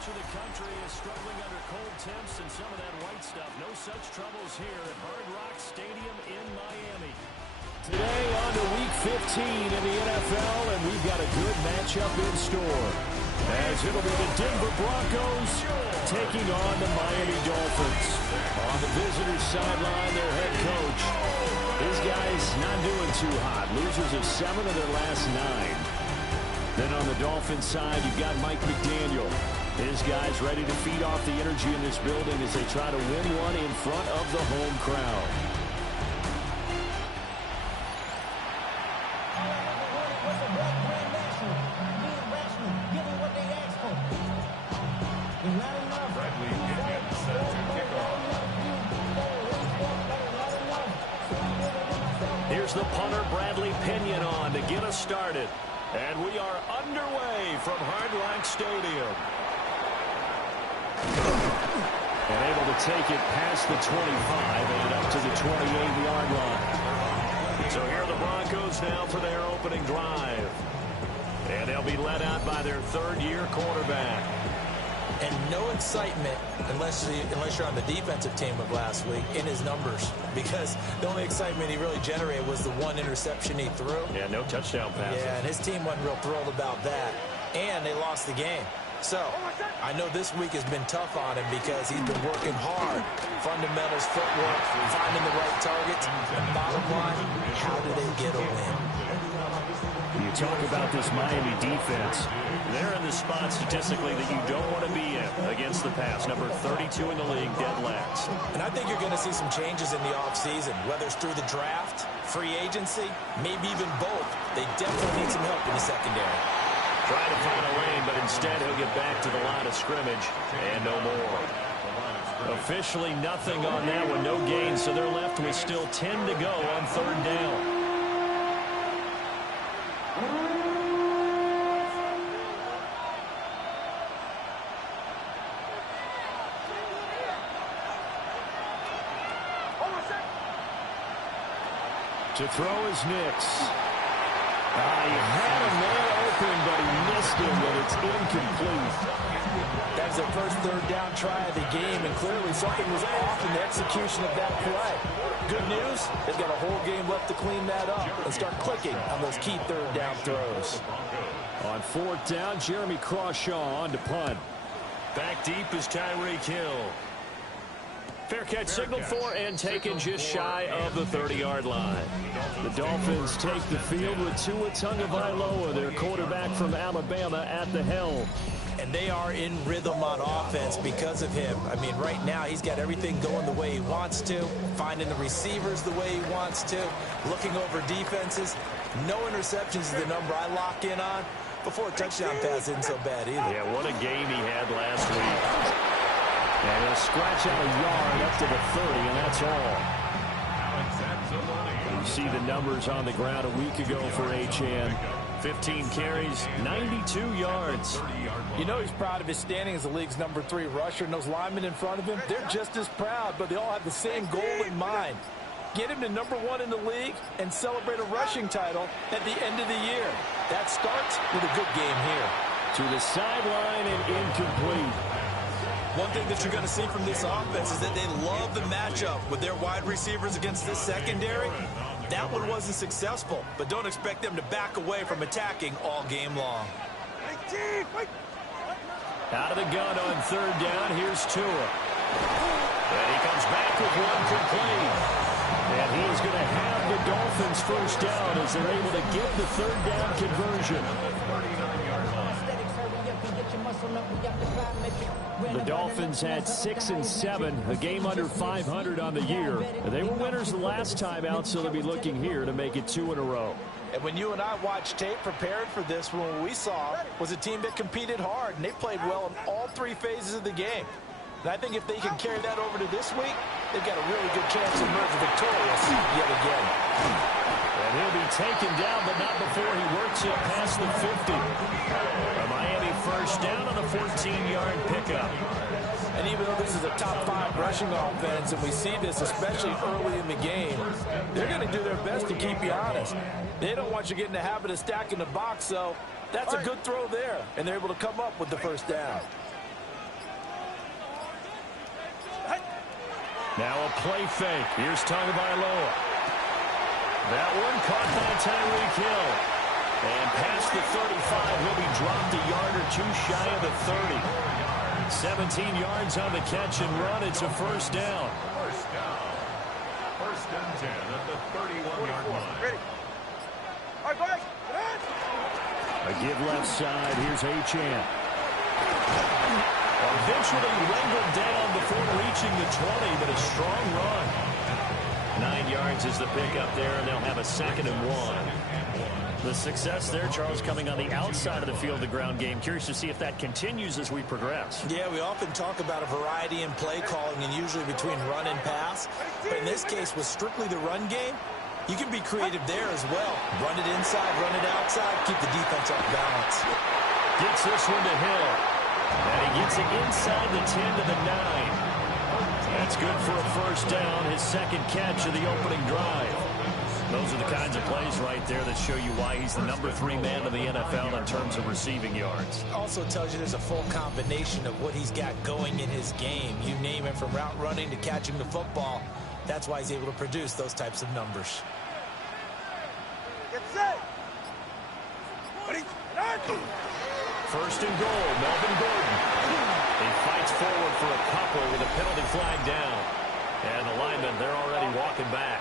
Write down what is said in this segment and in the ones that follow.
Much of the country is struggling under cold temps and some of that white stuff. No such troubles here at Hard Rock Stadium in Miami. Today on to Week 15 in the NFL, and we've got a good matchup in store. As it'll be the Denver Broncos taking on the Miami Dolphins. On the visitors' sideline, their head coach. These guys not doing too hot. Losers of 7 of their last 9. Then on the Dolphins side, you've got Mike McDaniel. His guys ready to feed off the energy in this building as they try to win one in front of the home crowd. Here's the punter, Bradley Pinion, on to get us started. And we are underway from Hard Rock Stadium. And able to take it past the 25 and up to the 28-yard line. So here are the Broncos now for their opening drive. And they'll be led out by their third-year quarterback. And no excitement unless you're on the defensive team of last week in his numbers, because the only excitement he really generated was the one interception he threw. Yeah, no touchdown passes. Yeah, and his team wasn't real thrilled about that. And they lost the game. So I know this week has been tough on him because he's been working hard. Fundamentals, footwork, finding the right targets. And bottom line, how do they get a win? You talk about this Miami defense. They're in the spot statistically that you don't want to be in against the pass. Number 32 in the league, dead last. And I think you're going to see some changes in the offseason, whether it's through the draft, free agency, maybe even both. They definitely need some help in the secondary. Try to find a lane, but instead he'll get back to the line of scrimmage and no more. Officially nothing on that one, no gain, so they're left with still 10 to go on third down. To throw is Nix. He had a man open, but he missed him, and it's incomplete. That was their first third down try of the game, and clearly something was off in the execution of that play. Good news, they've got a whole game left to clean that up and start clicking on those key third down throws. On fourth down, Jeremy Crawshaw on to punt. Back deep is Tyreek Hill. Fair catch signaled for and taken just shy of the 30-yard line. The Dolphins take the field with Tua Tagovailoa, their quarterback from Alabama, at the helm. And they are in rhythm on offense because of him. I mean, right now he's got everything going the way he wants to, finding the receivers the way he wants to, looking over defenses. No interceptions is the number I lock in on. Before a touchdown pass isn't so bad either. Yeah, what a game he had last week. And he'll scratch out a yard up to the 30, and that's all. You see the numbers on the ground a week ago for HN. 15 carries, 92 yards. You know he's proud of his standing as the league's number 3 rusher, and those linemen in front of him, they're just as proud, but they all have the same goal in mind. Get him to number 1 in the league and celebrate a rushing title at the end of the year. That starts with a good game here. To the sideline and incomplete. One thing that you're going to see from this offense is that they love the matchup with their wide receivers against this secondary. That one wasn't successful, but don't expect them to back away from attacking all game long. Out of the gun on third down, here's Tua. And he comes back with one complete. And he's going to have the Dolphins first down as they're able to get the third down conversion. The Dolphins had 6 and 7, a game under 500 on the year. They were winners the last time out, so they'll be looking here to make it 2 in a row. And when you and I watched tape prepared for this one, what we saw was a team that competed hard, and they played well in all 3 phases of the game. And I think if they can carry that over to this week, they've got a really good chance to emerge victorious yet again. And he'll be taken down, but not before he works it past the 50. A Miami first down on a 14-yard pickup. And even though this is a top 5 rushing offense, and we see this especially early in the game, they're going to do their best to keep you honest. They don't want you getting the habit of stacking the box, so that's a good throw there, and they're able to come up with the first down. Now a play fake. Here's Tagovailoa. That one caught by Tyreek Hill. And past the 35, he'll be dropped a yard or two shy of the 30. 17 yards on the catch and run. It's a first down. First down. First and 10 at the 31-yard line. Ready. All right, guys. A give left side. Here's Achane. Eventually wrangled down before reaching the 20, but a strong run. 9 yards is the pickup there, and they'll have a 2nd and 1. The success there, Charles, coming on the outside of the field, the ground game. Curious to see if that continues as we progress. Yeah, we often talk about a variety in play calling and usually between run and pass. But in this case, with strictly the run game, you can be creative there as well. Run it inside, run it outside, keep the defense off balance. Gets this one to Hill. And he gets it inside the 10 to the 9. That's good for a first down, his 2nd catch of the opening drive. Those are the kinds of plays right there that show you why he's the number 3 man in the NFL in terms of receiving yards. Also tells you there's a full combination of what he's got going in his game. You name it, from route running to catching the football. That's why he's able to produce those types of numbers. Get set. First and goal, Melvin Gordon. He fights forward for a couple with a penalty flag down. And the linemen, they're already walking back.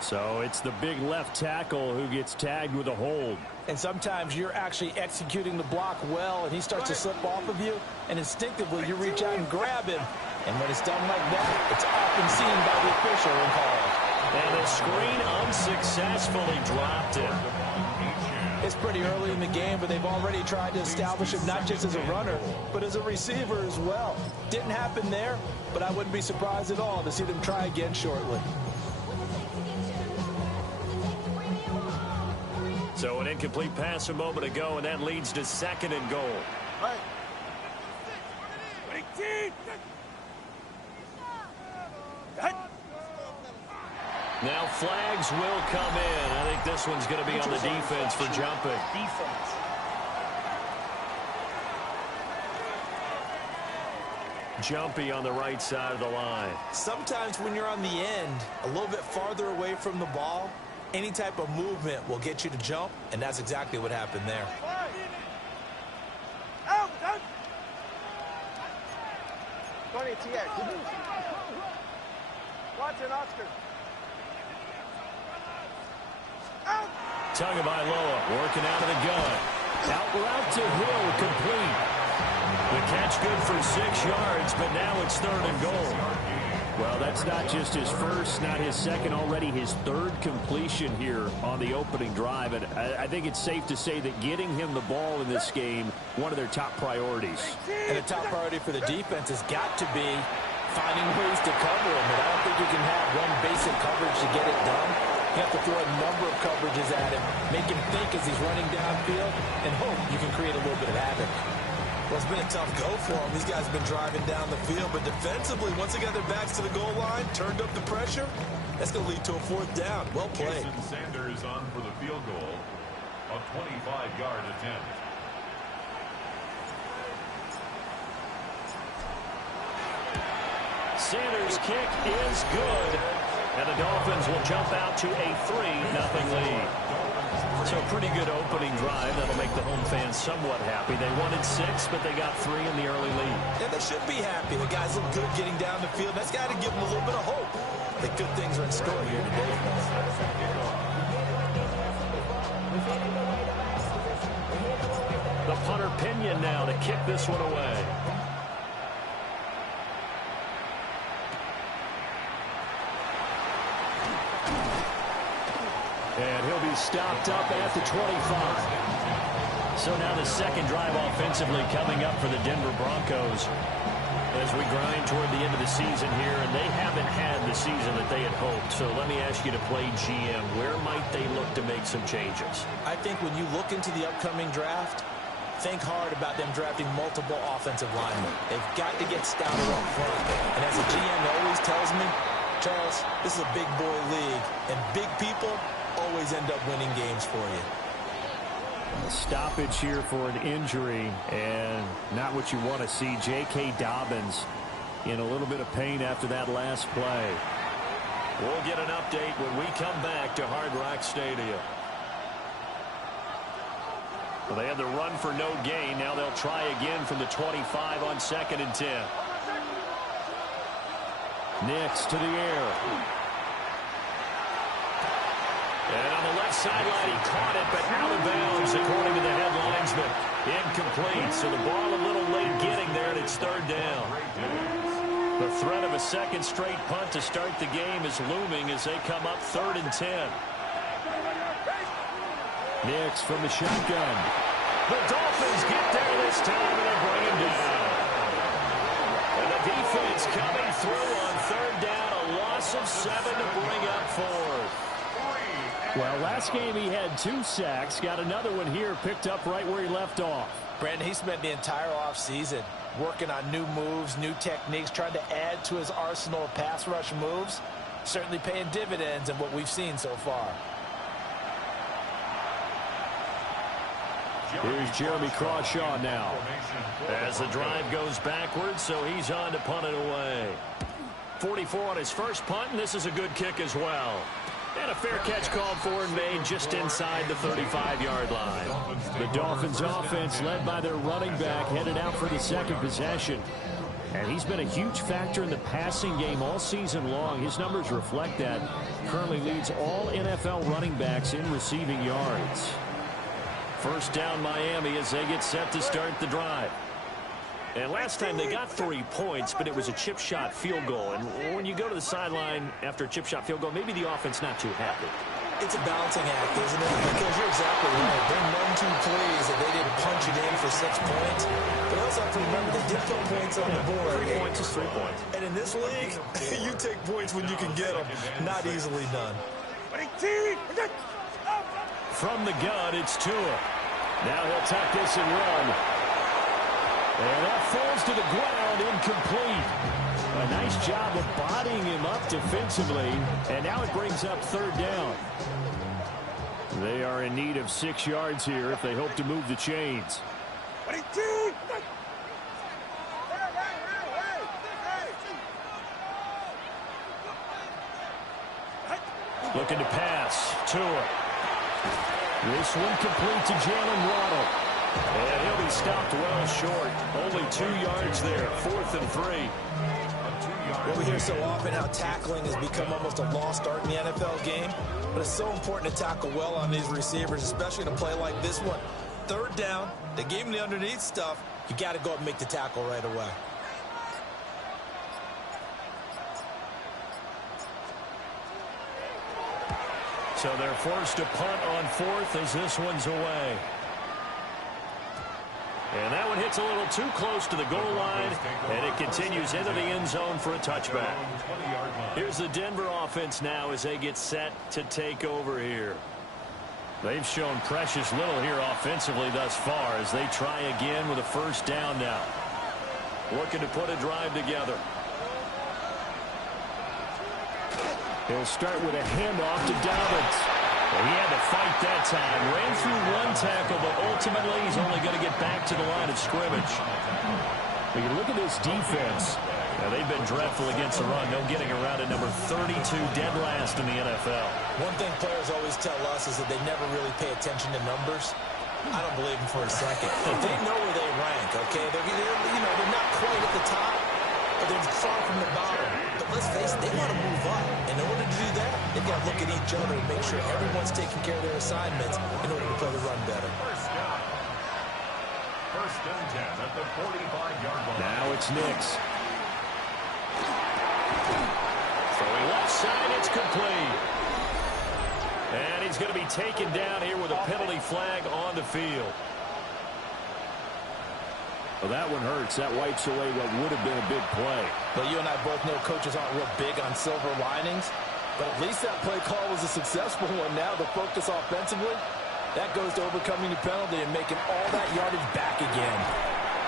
So it's the big left tackle who gets tagged with a hold. And sometimes you're actually executing the block well, and he starts to slip off of you, and instinctively you reach out and grab him. And when it's done like that, it's often seen by the official and called. And the screen unsuccessfully dropped him. It's pretty early in the game, but they've already tried to establish him not just as a runner, but as a receiver as well. Didn't happen there, but I wouldn't be surprised at all to see them try again shortly. So an incomplete pass a moment ago, and that leads to 2nd and goal. Right. Now flags will come in. I think this one's going to be on the defense for jumping. Jumpy on the right side of the line. Sometimes when you're on the end, a little bit farther away from the ball, any type of movement will get you to jump, and that's exactly what happened there. Tagovailoa working out of the gun. Out route to Hill, complete. The catch good for 6 yards, but now it's 3rd and goal. Well, that's not just his first, not his second, already his 3rd completion here on the opening drive. And I think it's safe to say that getting him the ball in this game, one of their top priorities. And the top priority for the defense has got to be finding ways to cover him. And I don't think you can have one basic coverage to get it done. You have to throw a number of coverages at him, make him think as he's running downfield, and hope you can create a little bit of havoc. Well, it's been a tough go for them. These guys have been driving down the field, but defensively, once they got their backs to the goal line, turned up the pressure, that's going to lead to a 4th down. Well played. Jason Sanders on for the field goal, a 25-yard attempt. Sanders' kick is good, and the Dolphins will jump out to a 3-0 lead. So pretty good opening drive. That'll make the home fans somewhat happy. They wanted 6, but they got 3 in the early lead. And they should be happy. The guys look good getting down the field. That's got to give them a little bit of hope that good things are in store here today. The punter Pinion now to kick this one away. And he'll be stopped up at the 25. So now the 2nd drive offensively coming up for the Denver Broncos as we grind toward the end of the season here, and they haven't had the season that they had hoped. So let me ask you to play GM. Where might they look to make some changes? I think when you look into the upcoming draft, think hard about them drafting multiple offensive linemen. They've got to get stouter up front. And as a GM always tells me, Charles, this is a big boy league, and big people always end up winning games for you. A stoppage here for an injury, and not what you want to see. J.K. Dobbins in a little bit of pain after that last play. We'll get an update when we come back to Hard Rock Stadium. Well, they had the run for no gain. Now they'll try again from the 25 on 2nd and 10. Nix to the air. And on the left sideline, he caught it, but out of bounds, according to the head linesman. Incomplete, so the ball a little late getting there, and it's 3rd down. The threat of a second straight punt to start the game is looming as they come up 3rd and 10. Nix from the shotgun. The Dolphins get there this time, and they bring him down. And the defense coming through on 3rd down, a loss of 7 to bring up 4th. Well, last game he had 2 sacks. Got another one here, picked up right where he left off. Brandon, he spent the entire offseason working on new moves, new techniques, trying to add to his arsenal of pass rush moves. Certainly paying dividends in what we've seen so far. Here's Jeremy Crawshaw now. As the drive goes backwards, so he's on to punt it away. 44 on his first punt, and this is a good kick as well. And a fair catch called for and made just inside the 35-yard line. The Dolphins offense, led by their running back, headed out for the second possession. And he's been a huge factor in the passing game all season long. His numbers reflect that. Currently leads all NFL running backs in receiving yards. First down Miami as they get set to start the drive. And last time they got 3 points, but it was a chip shot field goal. And when you go to the sideline after a chip shot field goal, maybe the offense not too happy. It's a balancing act, isn't it? Because you're exactly right. They're none too pleased that they didn't punch it in for 6 points. But also have to remember they did put points on the board. 3 points is 3 points. And in this league, you take points when you can get them. Not easily done. From the gun, it's Tua. Now he'll tuck this and run. And that falls to the ground, incomplete. A nice job of bodying him up defensively. And now it brings up 3rd down. They are in need of 6 yards here if they hope to move the chains. Looking to pass. Tua. This one complete to Jalen Waddle. And he'll be stopped well short. Only 2 yards there. 4th and 3. Well, we hear so often how tackling has become almost a lost art in the NFL game. But it's so important to tackle well on these receivers, especially in a play like this one. 3rd down, they gave him the underneath stuff. You got to go up and make the tackle right away. So they're forced to punt on 4th as this one's away. And that one hits a little too close to the goal line, and it continues into the end zone for a touchback. Here's the Denver offense now as they get set to take over here. They've shown precious little here offensively thus far as they try again with a 1st down now. Looking to put a drive together. He'll start with a handoff to Dobbins. Well, he had to fight that time. Ran through 1 tackle, but ultimately he's only going to get back to the line of scrimmage. When you look at this defense, now they've been dreadful against the run. No getting around at number 32, dead last in the NFL. One thing players always tell us is that they never really pay attention to numbers. I don't believe them for a second. They know where they rank, okay? They're not quite at the top, but they're far from the bottom. But let's face it, they want to move up. In order to do that, they've got to look at each other and make sure everyone's taking care of their assignments in order to play the run better. First and 10 at the 45-yard line. Now it's Nix. Throwing left side, it's complete. And he's going to be taken down here with a penalty flag on the field. Well, that one hurts. That wipes away what would have been a big play. But you and I both know coaches aren't real big on silver linings. But at least that play call was a successful one. Now the focus offensively, that goes to overcoming the penalty and making all that yardage back again.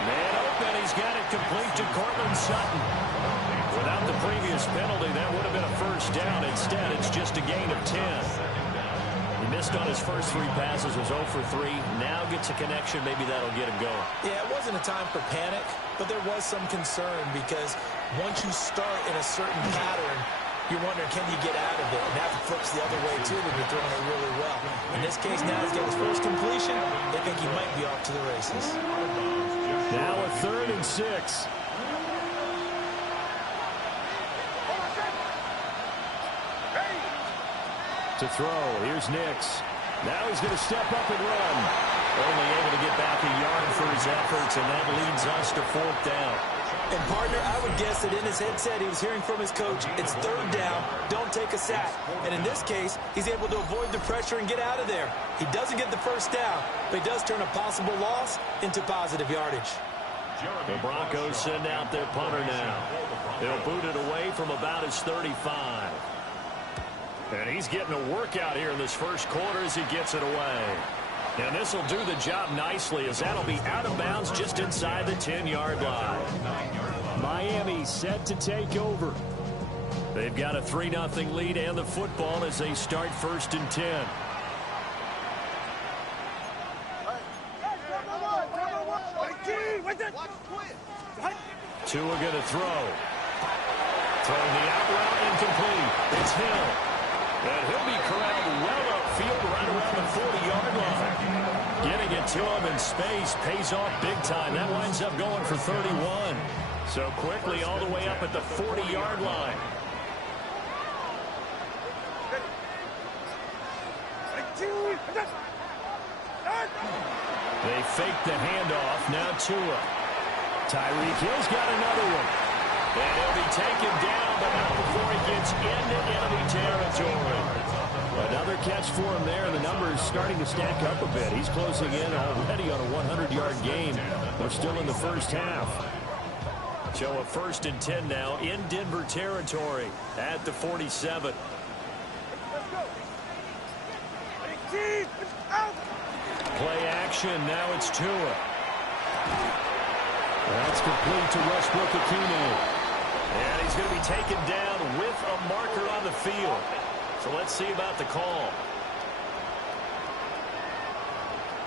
Man open, he's got it complete to Cortland Sutton. Without the previous penalty, that would have been a 1st down. Instead, it's just a gain of 10. He missed on his first 3 passes, was 0 for 3. Now gets a connection. Maybe that'll get him going. Yeah, it wasn't a time for panic, but there was some concern because once you start in a certain pattern, you're wondering, can you get out of it? And that flips the other way, too, when you're throwing it really well. In this case, now he's got his first completion. They think he might be off to the races. Now a 3rd and 6. To throw, here's Nix. Now he's going to step up and run. Only able to get back a yard for his efforts, and that leads us to 4th down. And, partner, I would guess that in his headset he was hearing from his coach, it's 3rd down, don't take a sack. And in this case, he's able to avoid the pressure and get out of there. He doesn't get the 1st down, but he does turn a possible loss into positive yardage. The Broncos send out their punter now. They'll boot it away from about his 35. And he's getting a workout here in this first quarter as he gets it away. And this will do the job nicely as that'll be out of bounds just inside the 10-yard line. Miami set to take over. They've got a 3-0 lead and the football as they start 1st and 10. Tua going to throw. Throwing the out route incomplete. It's Hill. And he'll be corralled well upfield right around the 40-yard line. Getting it to him in space pays off big time. That winds up going for 31. So quickly all the way up at the 40-yard line. They fake the handoff. Now Tua. Tyreek Hill's got another one. And he'll be taken down, but not before he gets into enemy territory. Another catch for him there, and the numbers starting to stack up a bit. He's closing in already on a 100-yard game. We're still in the first half. So a 1st and 10 now in Denver territory at the 47. Play action, now it's Tua. That's complete to Westbrook-Ikhine. And he's going to be taken down with a marker on the field. So let's see about the call.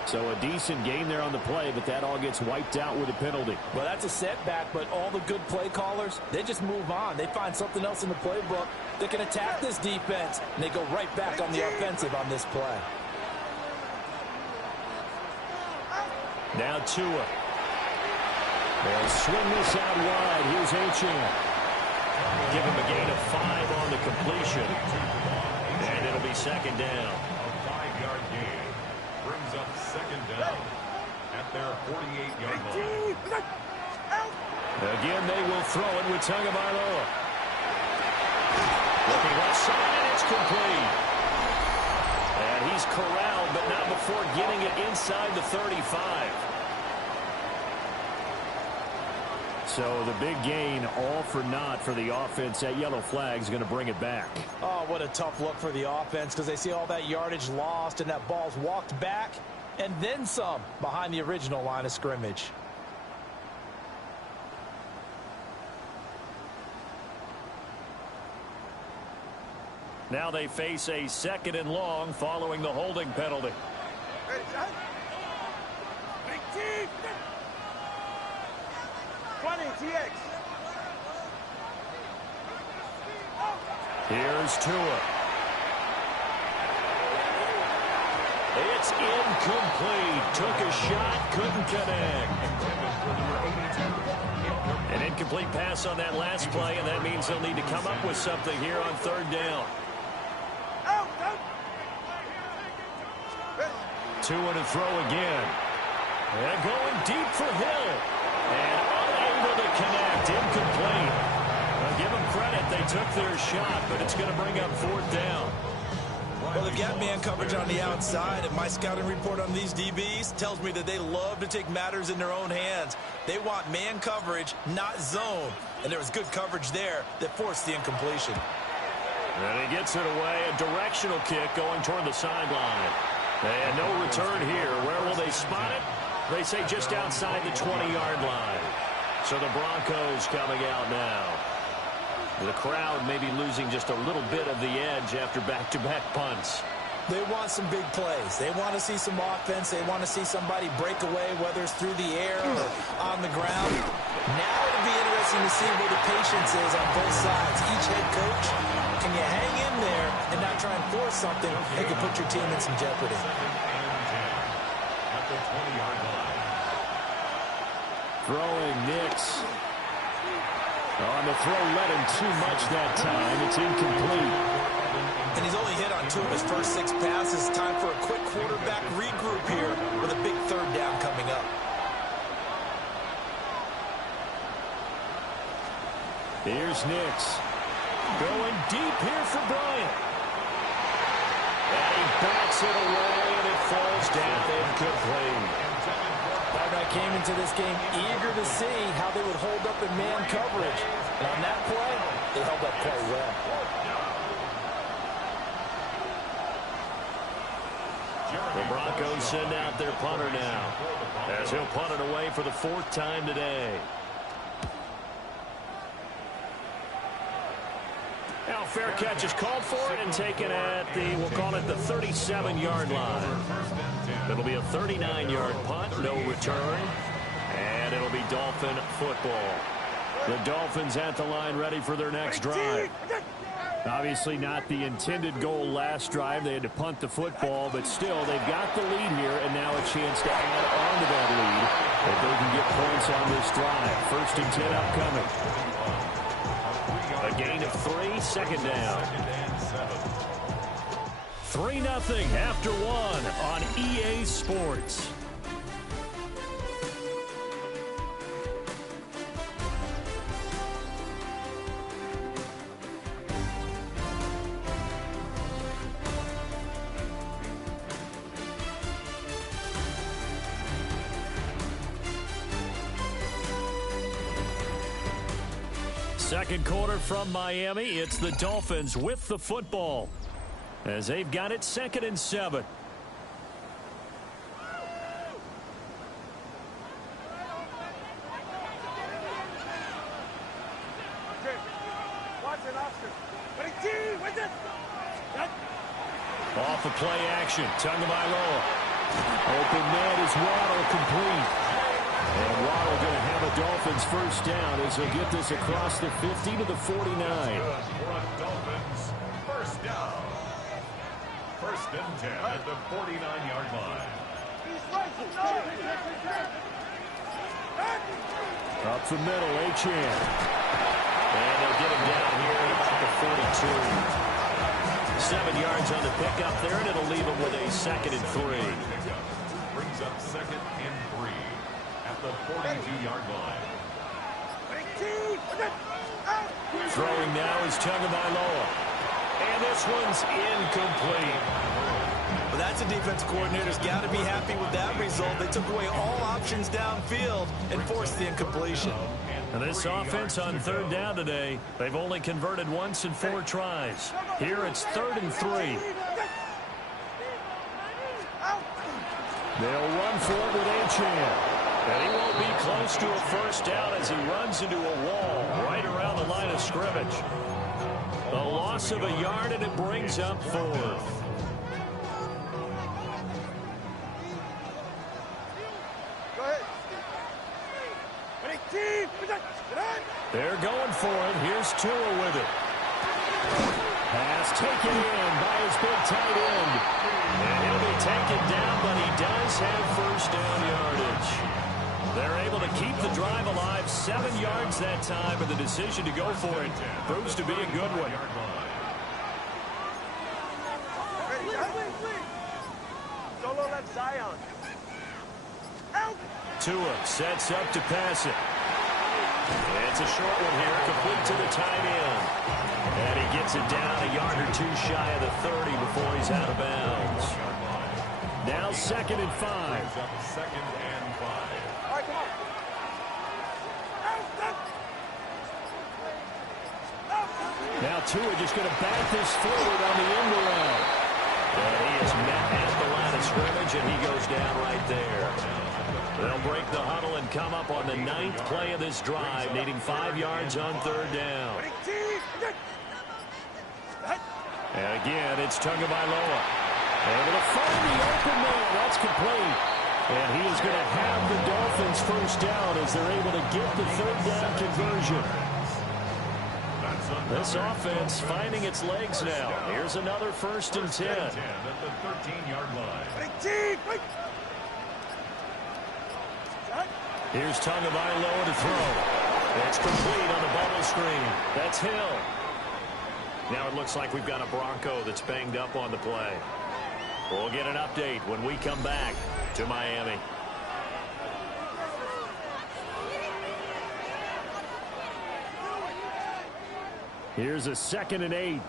So a decent gain there on the play, but that all gets wiped out with a penalty. Well, that's a setback, but all the good play callers, they just move on. They find something else in the playbook that can attack this defense, and they go right back on the offensive on this play. Now Tua. They'll swing this out wide. Here's Achane. Give him a gain of 5 on the completion. And it'll be 2nd down. A 5-yard gain brings up 2nd down at their 48-yard line. Again, they will throw it with Tagovailoa. Looking left side, and it's complete. And he's corralled, but not before getting it inside the 35. So the big gain, all for naught for the offense. That yellow flag is going to bring it back. Oh, what a tough look for the offense because they see all that yardage lost and that ball's walked back and then some behind the original line of scrimmage. Now they face a 2nd and long following the holding penalty. Here's Tua. It's incomplete. Took a shot, couldn't connect. An incomplete pass on that last play, and that means they'll need to come up with something here on 3rd down. Tua to throw again. And going deep for Hill. And unable to connect. Incomplete. Well, give them credit. They took their shot, but it's going to bring up 4th down. Well, they've got man coverage on the outside, and my scouting report on these DBs tells me that they love to take matters in their own hands. They want man coverage, not zone. And there was good coverage there that forced the incompletion. And he gets it away. A directional kick going toward the sideline. And no return here. Where will they spot it? They say just outside the 20-yard line. So the Broncos coming out now. The crowd maybe losing just a little bit of the edge after back-to-back punts. They want some big plays. They want to see some offense. They want to see somebody break away, whether it's through the air or on the ground. Now it'll be interesting to see where the patience is on both sides. Each head coach, can you hang in there and not try and force something that could put your team in some jeopardy? At the 20-yard line. Throwing Nix. On the throw, led him too much that time. It's incomplete. And he's only hit on 2 of his first 6 passes. Time for a quick quarterback regroup here with a big third down coming up. Here's Nix. Going deep here for Bryant. And he backs it away, and it falls down incomplete. I came into this game eager to see how they would hold up in man coverage. And on that play, they held up quite well. The Broncos send out their punter now, as he'll punt it away for the 4th time today. Now fair catch is called for and taken at the, we'll call it the 37-yard line. It'll be a 39-yard punt, no return, and it'll be Dolphin football. The Dolphins at the line ready for their next drive. Obviously not the intended goal last drive. They had to punt the football, but still they've got the lead here and now a chance to add on to that lead if they can get points on this drive. 1st and 10 upcoming. A gain of 3, 2nd down. 3-0 after 1 on EA Sports. Second quarter from Miami. It's the Dolphins with the football as they've got it 2nd and 7. Off the play action. Tagovailoa. Open man is Waddle, complete. And Waddle going to have a Dolphins 1st down as he'll get this across the 50 to the 49. Dolphins 1st down. 1st and 10 at the 49-yard line. Up the middle, Achane. And they'll get him down here at about the 42. 7 yards on the pickup there, and it'll leave him with a 2nd and 3. Brings up 2nd and 3. The 42-yard line. Throwing now is Tagovailoa. And this one's incomplete. Well, that's a defense coordinator's got to be happy with that result. They took away all options downfield and forced the incompletion. And this offense on 3rd down today, they've only converted once in 4 tries. Here it's 3rd and 3. They'll run for it with Achane. And he won't be close to a 1st down as he runs into a wall right around the line of scrimmage. A loss of a yard, and it brings up 4th. They're going for it. Here's Tua with it. Pass taken in by his big tight end. And he'll be taken down, but he does have 1st down yardage. They're able to keep the drive alive, 7 yards that time, and the decision to go for it proves to be a good one. Tua sets up to pass it. It's a short one here, complete to the tight end. And he gets it down a yard or 2 shy of the 30 before he's out of bounds. Now 2nd and 5. 2nd and 5. Now Tua just going to back this forward on the end around. And he is met at the line of scrimmage, and he goes down right there. They'll break the huddle and come up on the 9th play of this drive, needing 5 yards on 3rd down. And again, it's Tagovailoa. Able to find the open man. That's complete. And he is going to have the Dolphins first down as they're able to get the third down conversion. This offense finding its legs now. Here's another 1st and 10. At the 13-yard line. Here's Tagovailoa to throw. It's complete on the bubble screen. That's Hill. Now it looks like we've got a Bronco that's banged up on the play. We'll get an update when we come back to Miami. Here's a 2nd and 8.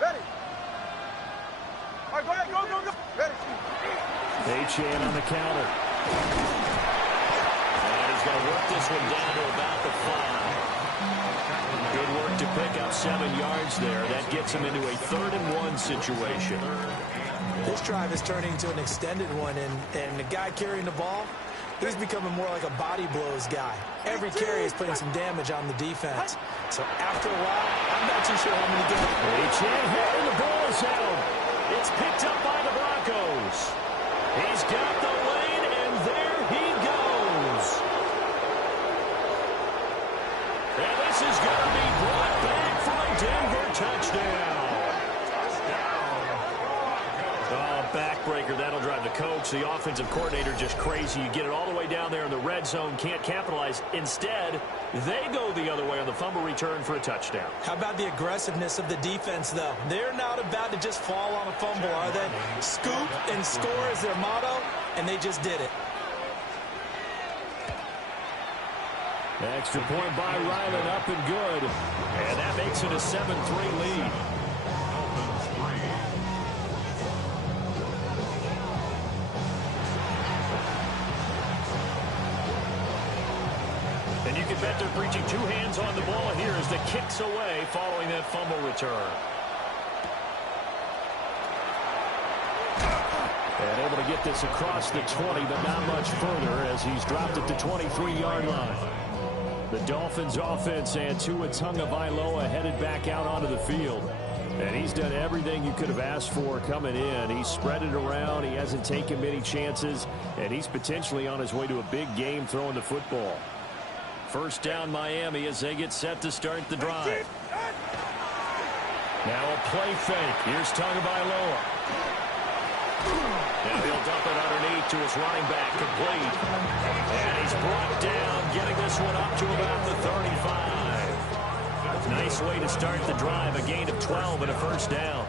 Ready. All right, go ahead, go. Ready. Achane on the counter. And he's going to work this one down to about the 5. Good work to pick up 7 yards there. That gets him into a 3rd and 1 situation. This drive is turning into an extended one, and the guy carrying the ball, he's becoming more like a body blows guy. Every carry is putting some damage on the defense. So after a while, I'm not too sure how many get. Achane hit, and the ball is held. It's picked up by the Broncos. He's got the lane, and there he goes. And this is going to be brought back for a Denver touchdown. Backbreaker, that'll drive the coach. The offensive coordinator just crazy. You get it all the way down there in the red zone, can't capitalize. Instead, they go the other way on the fumble return for a touchdown. How about the aggressiveness of the defense, though? They're not about to just fall on a fumble, are they? Scoop and score is their motto, and they just did it. Extra point by Ryland, up and good. And that makes it a 7-3 lead. And you can bet they're preaching 2 hands on the ball here as the kicks away following that fumble return. And able to get this across the 20, but not much further as he's dropped at the 23-yard line. The Dolphins offense and Tua Tagovailoa headed back out onto the field. And he's done everything you could have asked for coming in. He's spread it around. He hasn't taken many chances. And he's potentially on his way to a big game throwing the football. First down Miami as they get set to start the drive. Now a play fake. Here's Tagovailoa. And he'll dump it underneath to his running back, complete. And he's brought down, getting this one up to about the 35. Nice way to start the drive, a gain of 12 and a first down.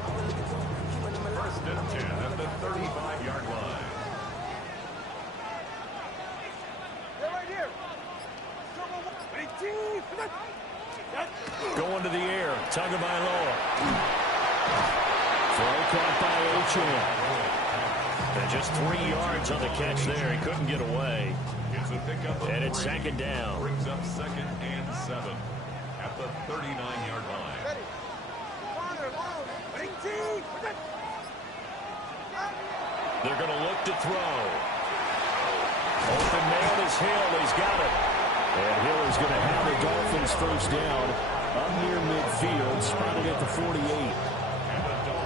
1st and 10 at the 35-yard line. They're right here. Going to the air, Tagovailoa. Throw caught by Achane. And just 3 yards on the catch there. He couldn't get away. And it's 2nd down. Brings up 2nd and 7 at the 39-yard line. Ready. They're going to look to throw. Open man is Hill. He's got it. And Hill is going to have the Dolphins first down up near midfield, spotted at the 48.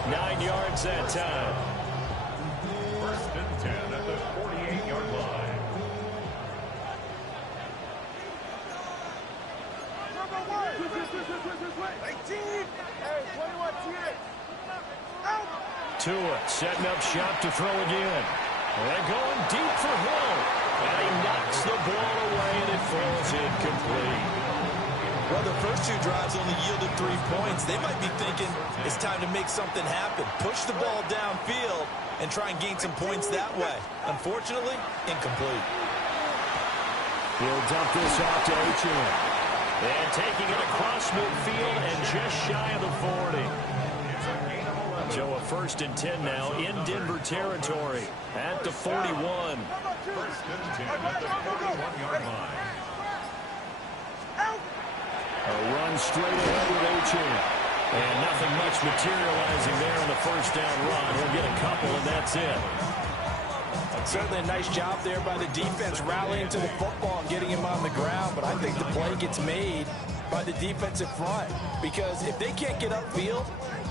9 yards that time. 1st and 10 at the 48-yard line. Tua setting up shop to throw again. And going deep for Hill. And he knocks the ball away, and it falls incomplete. Well, the first 2 drives only yielded 3 points. They might be thinking it's time to make something happen. Push the ball downfield and try and gain some points that way. Unfortunately, incomplete. He'll dump this off to Achane. And taking it across midfield and just shy of the 40. So a 1st and 10 now in Denver territory at the 41. 1st and 10 at the 41-yard line. A run straight ahead with Achane. And nothing much materializing there on the first down run. He'll get a couple, and that's it. Certainly a nice job there by the defense rallying to the football and getting him on the ground, but I think the play gets made by the defensive front, because if they can't get upfield,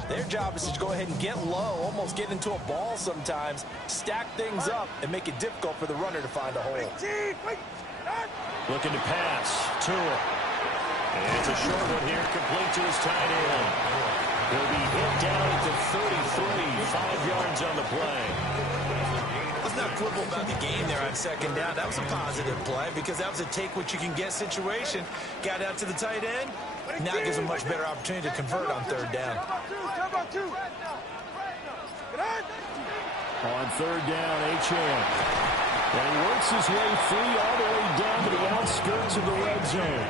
their job is to go ahead and get low, almost get into a ball sometimes, stack things up, and make it difficult for the runner to find a hole. Looking to pass. Tua. And it's a short one here, complete to his tight end. He'll be hit down at the 33, 5 yards on the play. Let's not quibble about the game there on second down. That was a positive play because that was a take-what-you-can-get situation. Got out to the tight end. Now it gives him a much better opportunity to convert on third down. On third down, Achane. And he works his way free all the way down to the outskirts of the red zone.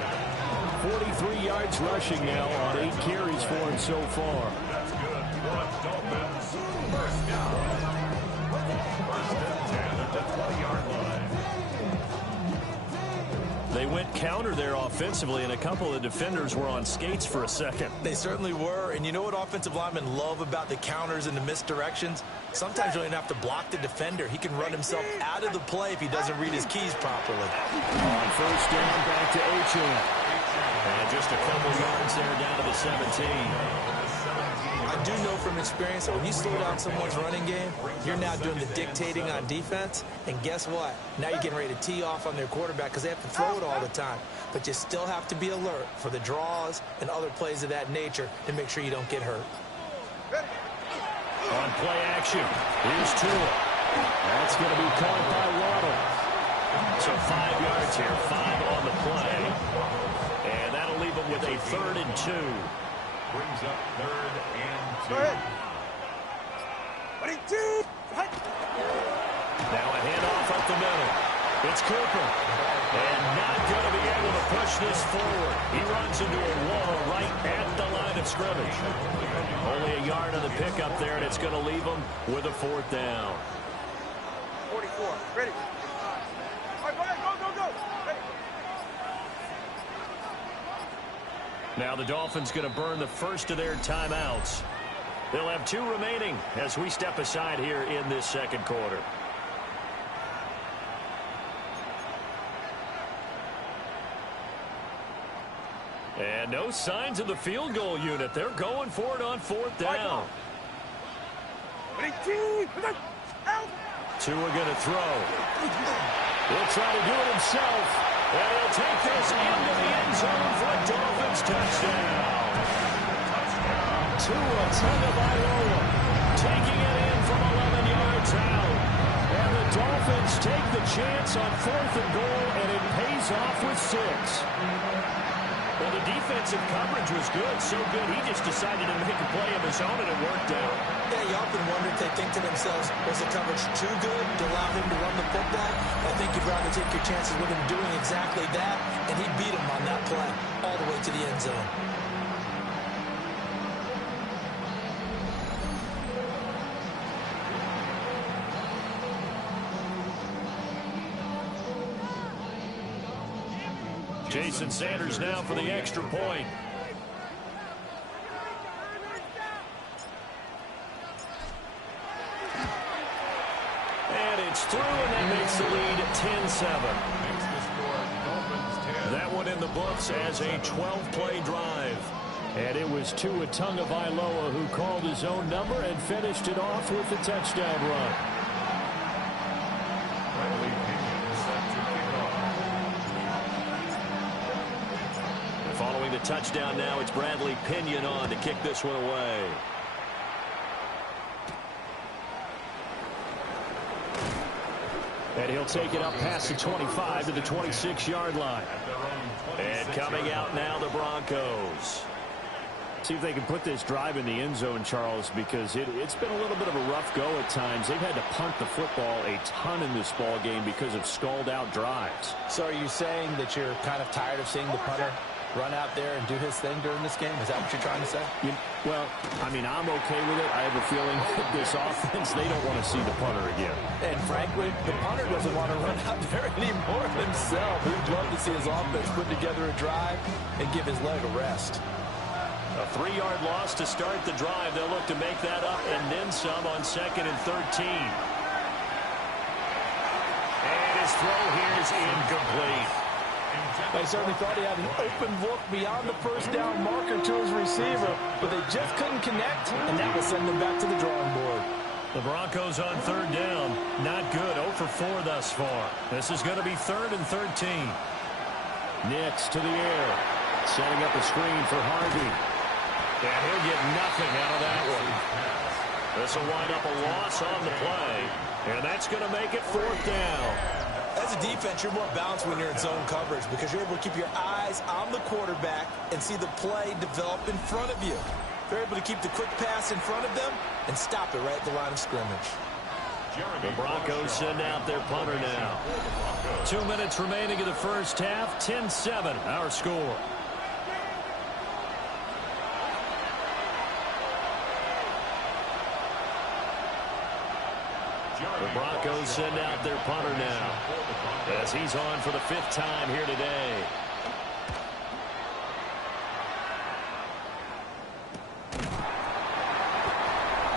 43 yards rushing now on 8 carries for him so far. That's good for Dolphins. First down. First and 10 at the 20-yard line. They went counter there offensively, and a couple of defenders were on skates for a second. They certainly were, and you know what offensive linemen love about the counters and the misdirections? Sometimes you don't even have to block the defender. He can run himself out of the play if he doesn't read his keys properly. On first down, back to Achane. And just a couple yards there down to the 17. I do know from experience that when you slow down someone's running game, you're now doing the dictating on defense. And guess what? Now you're getting ready to tee off on their quarterback because they have to throw it all the time. But you still have to be alert for the draws and other plays of that nature to make sure you don't get hurt. On play action, here's Tua. That's going to be caught by Waddle. So 5 yards here, 5 on the play. And that'll leave him with a 3rd and 2. Brings up 3rd and 2. Go ahead. 22. Now a handoff up the middle. It's Cooper. And not going to be able to push this forward. He runs into a wall right at the line of scrimmage. Only a yard on the pickup there, and it's going to leave him with a 4th down. 44. Ready. All right, go ahead. Go, go, go. Ready. Now the Dolphins going to burn the first of their timeouts. They'll have 2 remaining as we step aside here in this second quarter. And no signs of the field goal unit. They're going for it on 4th down. 22. Tua going to throw. He'll try to do it himself. And he'll take this into the end zone for a Dolphins touchdown. Tua Tagovailoa taking it in from 11 yards out. And the Dolphins take the chance on 4th and goal, and it pays off with 6. Well, the defensive coverage was good, so good he just decided to make a play of his own, and it worked out. Yeah, you often wonder if they think to themselves, was the coverage too good to allow him to run the football? I think you'd rather take your chances with him doing exactly that, and he beat him on that play all the way to the end zone. Jason Sanders now for the extra point. And it's through, and that makes the lead 10-7. Makes the score Dolphins 10. That one in the books as a 12-play drive. And it was Tua Tagovailoa who called his own number and finished it off with the touchdown run. Following the touchdown now, it's Bradley Pinion on to kick this one away. And he'll take it up past the 25 to the 26-yard line. And coming out now, the Broncos. See if they can put this drive in the end zone, Charles, because it's been a little bit of a rough go at times. They've had to punt the football a ton in this ball game because of stalled-out drives. So are you saying that you're kind of tired of seeing the punter run out there and do his thing during this game? Is that what you're trying to say? Well, I mean, I'm okay with it. I have a feeling that this offense, they don't want to see the punter again. And frankly, the punter doesn't want to run out there anymore himself. He'd love to see his offense put together a drive and give his leg a rest. A 3-yard loss to start the drive. They'll look to make that up and then some on 2nd and 13. And his throw here is incomplete. They certainly thought he had an open look beyond the first down marker to his receiver, but they just couldn't connect, and that will send them back to the drawing board. The Broncos on third down. Not good. 0 for 4 thus far. This is going to be 3rd and 13. Nix to the air. Setting up a screen for Harvey. And he'll get nothing out of that one. This will wind up a loss on the play. And that's going to make it 4th down. As a defense, you're more balanced when you're in zone coverage because you're able to keep your eyes on the quarterback and see the play develop in front of you. They're able to keep the quick pass in front of them and stop it right at the line of scrimmage. The Broncos send out their punter now. 2 minutes remaining in the first half. 10-7, our score. The Broncos send out their punter now as he's on for the 5th time here today.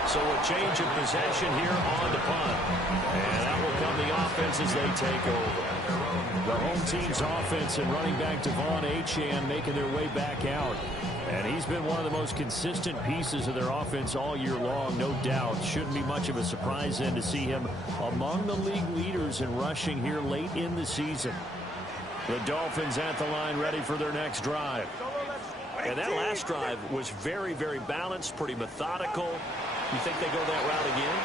So a change of possession here on the punt. And that will come the offense as they take over. The home team's offense and running back Devon Achane making their way back out. And he's been one of the most consistent pieces of their offense all year long, no doubt. Shouldn't be much of a surprise then to see him among the league leaders in rushing here late in the season. The Dolphins at the line ready for their next drive. And that last drive was very, very balanced, pretty methodical. You think they go that route again?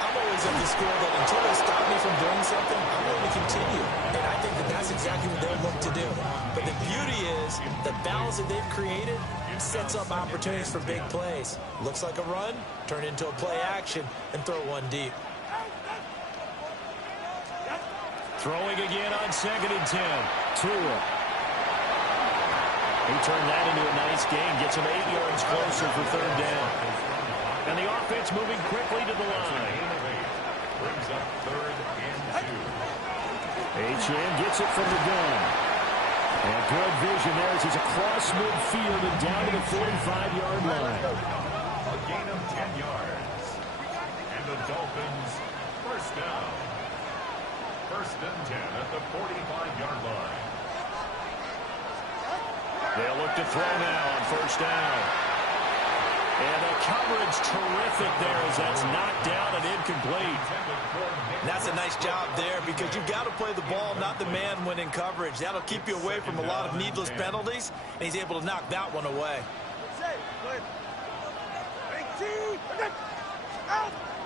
I'm always of the school that until they stop me from doing something, I'm going to continue. And I think that that's exactly what they'll look to do. But the beauty is the balance that they've created sets up opportunities for big plays. Looks like a run, turn into a play action, and throw one deep. Throwing again on 2nd and 10. Tua. He turned that into a nice gain. Gets him 8 yards closer for 3rd down. And the offense moving quickly to the line. Brings up 3rd and 2. Achane gets it from the gun. And good vision there as he's across midfield and down to the 45-yard line. A gain of 10 yards. And the Dolphins, 1st down. 1st and 10 at the 45-yard line. They'll look to throw now on 1st down. And the coverage terrific there as that's knocked down and incomplete. And that's a nice job there because you've got to play the ball, not the man when in coverage. That'll keep you away from a lot of needless penalties, and he's able to knock that one away.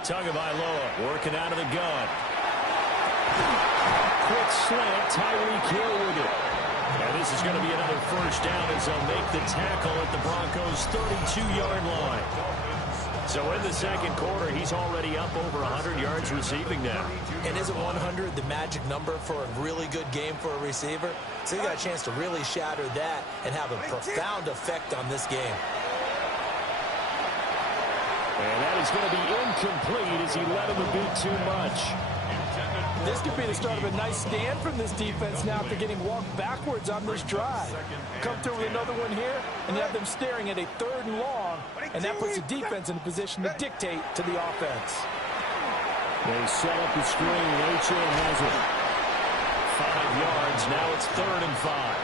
Tagovailoa working out of the gun. Quick slant, Tyreek Hill with it. And this is going to be another 1st down as they'll make the tackle at the Broncos' 32-yard line. So in the 2nd quarter, he's already up over 100 yards receiving now. And isn't 100 the magic number for a really good game for a receiver? So he got a chance to really shatter that and have a profound effect on this game. And that is going to be incomplete as he let him a bit too much. This could be the start of a nice stand from this defense now after getting walked backwards on this drive. Come through with another one here, and you have them staring at a 3rd and long, and that puts the defense in a position to dictate to the offense. They set up the screen. Achane has it. 5 yards. Now it's 3rd and 5.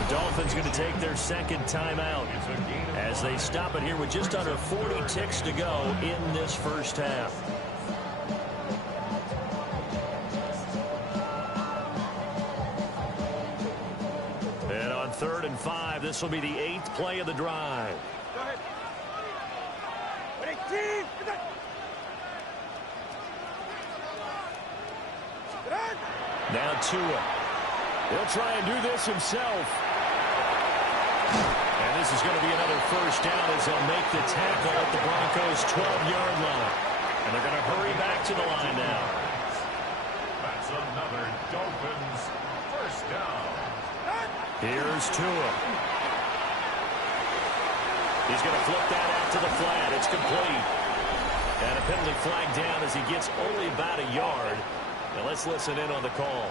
The Dolphins going to take their 2nd timeout as they stop it here with just under 40 ticks to go in this 1st half. And on 3rd and 5, this will be the 8th play of the drive. Go ahead. Now Tua. He'll try and do this himself. And this is going to be another 1st down as they'll make the tackle at the Broncos' 12-yard line. And they're going to hurry back to the line now. That's another Dolphins 1st down. Here's Tua. He's going to flip that out to the flat. It's complete. And a penalty flag down as he gets only about a yard. Now let's listen in on the call.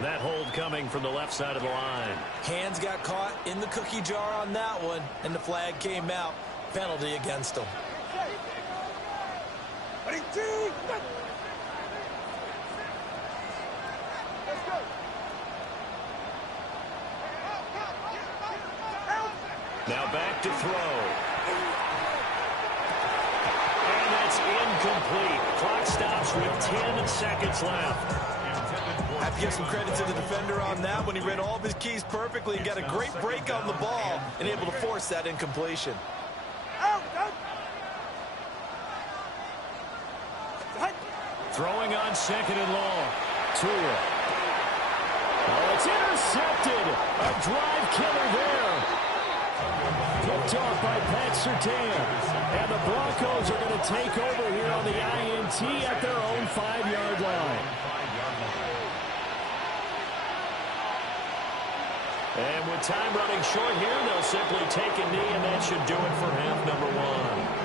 That hold coming from the left side of the line. Hands got caught in the cookie jar on that one, and the flag came out. Penalty against him. Now back to throw. And that's incomplete. Clock stops with 10 seconds left. I have to give some credit to the defender on that when he read all of his keys perfectly and got a great break on the ball and able to force that incompletion. Throwing on second and long. Tua. Oh, it's intercepted. A drive killer there. Picked off by Pat Surtain. And the Broncos are going to take over here on the INT at their own 5-yard line. And with time running short here, they'll simply take a knee, and that should do it for half number one.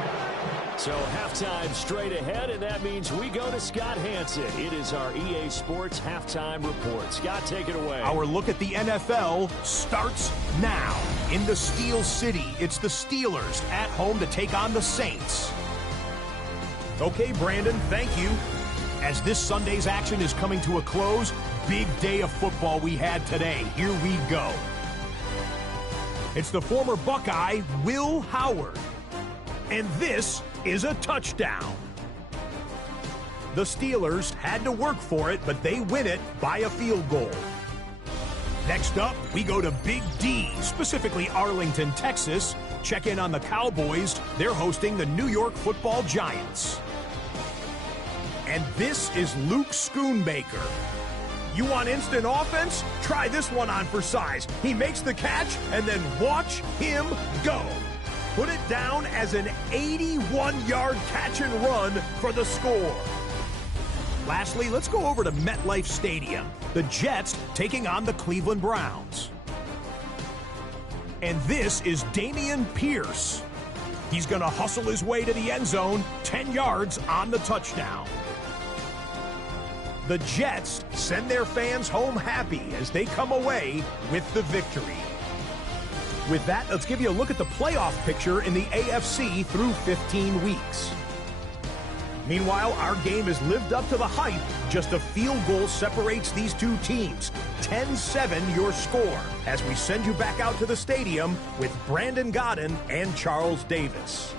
So halftime straight ahead, and that means we go to Scott Hansen. It is our EA Sports Halftime Report. Scott, take it away. Our look at the NFL starts now. In the Steel City, it's the Steelers at home to take on the Saints. Okay, Brandon, thank you. As this Sunday's action is coming to a close, big day of football we had today. Here we go. It's the former Buckeye, Will Howard. And this is a touchdown. The Steelers had to work for it, but they win it by a field goal. Next up, we go to Big D, specifically Arlington, Texas. Check in on the Cowboys. They're hosting the New York Football Giants. And this is Luke Schoonmaker. You want instant offense? Try this one on for size. He makes the catch, and then watch him go. Put it down as an 81-yard catch and run for the score. Lastly, let's go over to MetLife Stadium. The Jets taking on the Cleveland Browns. And this is Damian Pierce. He's going to hustle his way to the end zone, 10 yards on the touchdown. The Jets send their fans home happy as they come away with the victory. With that, let's give you a look at the playoff picture in the AFC through 15 weeks. Meanwhile, our game has lived up to the hype. Just a field goal separates these two teams. 10-7 your score as we send you back out to the stadium with Brandon Godden and Charles Davis.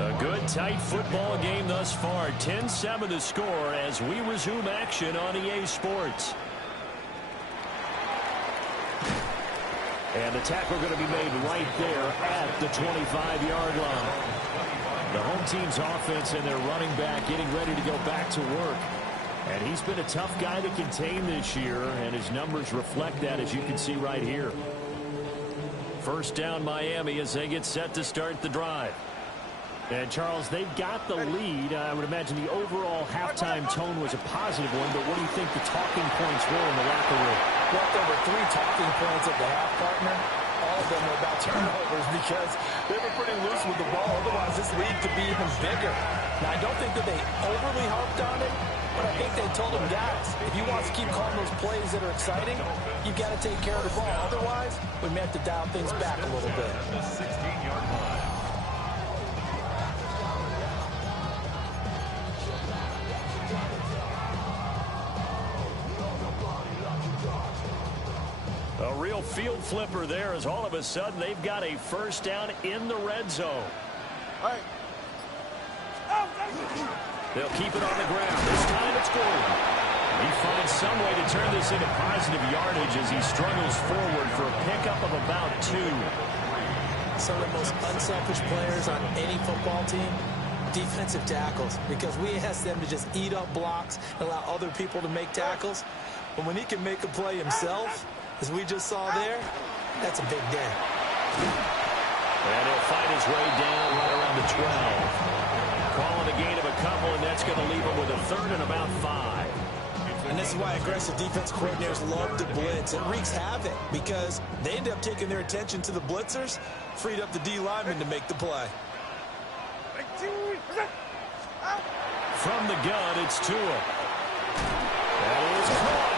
A good, tight football game thus far. 10-7 the score as we resume action on EA Sports. And the tackle going to be made right there at the 25-yard line. The home team's offense and their running back getting ready to go back to work. And he's been a tough guy to contain this year, and his numbers reflect that, as you can see right here. First down Miami as they get set to start the drive. And, Charles, they've got the lead. I would imagine the overall halftime tone was a positive one, but what do you think the talking points were in the locker room? Well, there were 3 talking points at the half, partner. All of them were about turnovers because they were pretty loose with the ball. Otherwise, this lead could be even bigger. Now, I don't think that they overly harped on it, but I think they told them, guys, if you want to keep calling those plays that are exciting, you've got to take care of the ball. Otherwise, we may have to dial things back a little bit. The 16-yard line. A real field flipper there as all of a sudden they've got a first down in the red zone. All right. They'll keep it on the ground. This time it's Gordon. He finds some way to turn this into positive yardage as he struggles forward for a pickup of about 2. Some of the most unselfish players on any football team, defensive tackles, because we ask them to just eat up blocks and allow other people to make tackles. But when he can make a play himself, as we just saw there, that's a big day. And he'll fight his way down right around the 12. Calling a gain of a couple, and that's going to leave him with a third and about 5. And this is why aggressive defense coordinators love to blitz. It wreaks havoc because they end up taking their attention to the blitzers, freed up the D lineman to make the play. From the gun, it's Tua. That is caught.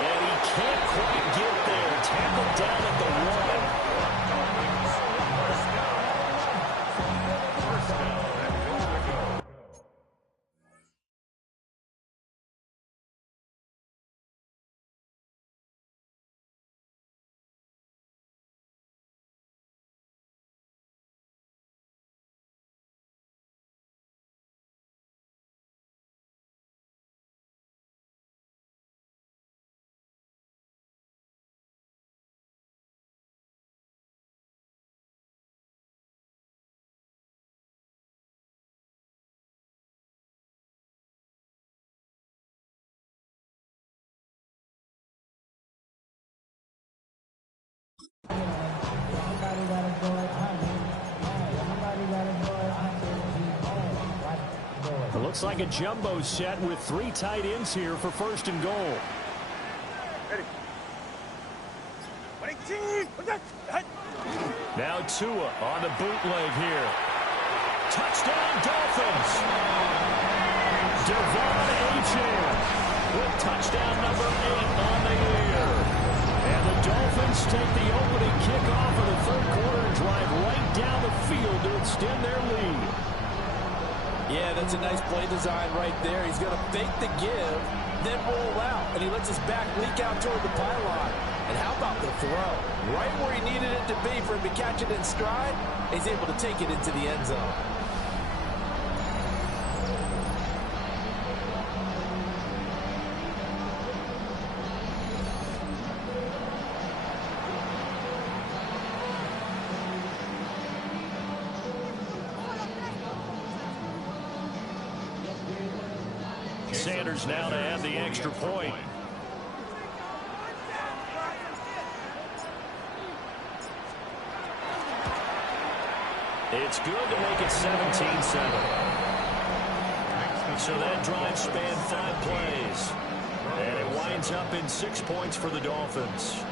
And he can't quite get there. Tackled down at the 1. It looks like a jumbo set with 3 tight ends here for first and goal. Ready. Now Tua on the bootleg here. Touchdown Dolphins. Devon Achane with touchdown number 8 on the year. And the Dolphins take the opening kickoff of the third quarter and drive right down the field to extend their lead. Yeah, that's a nice play design right there. He's going to fake the give, then roll out, and he lets his back leak out toward the pylon. And how about the throw? Right where he needed it to be for him to catch it in stride, he's able to take it into the end zone. Sanders now to add the extra point. It's good to make it 17-7. So that drive spanned 5 plays. And it winds up in 6 points for the Dolphins.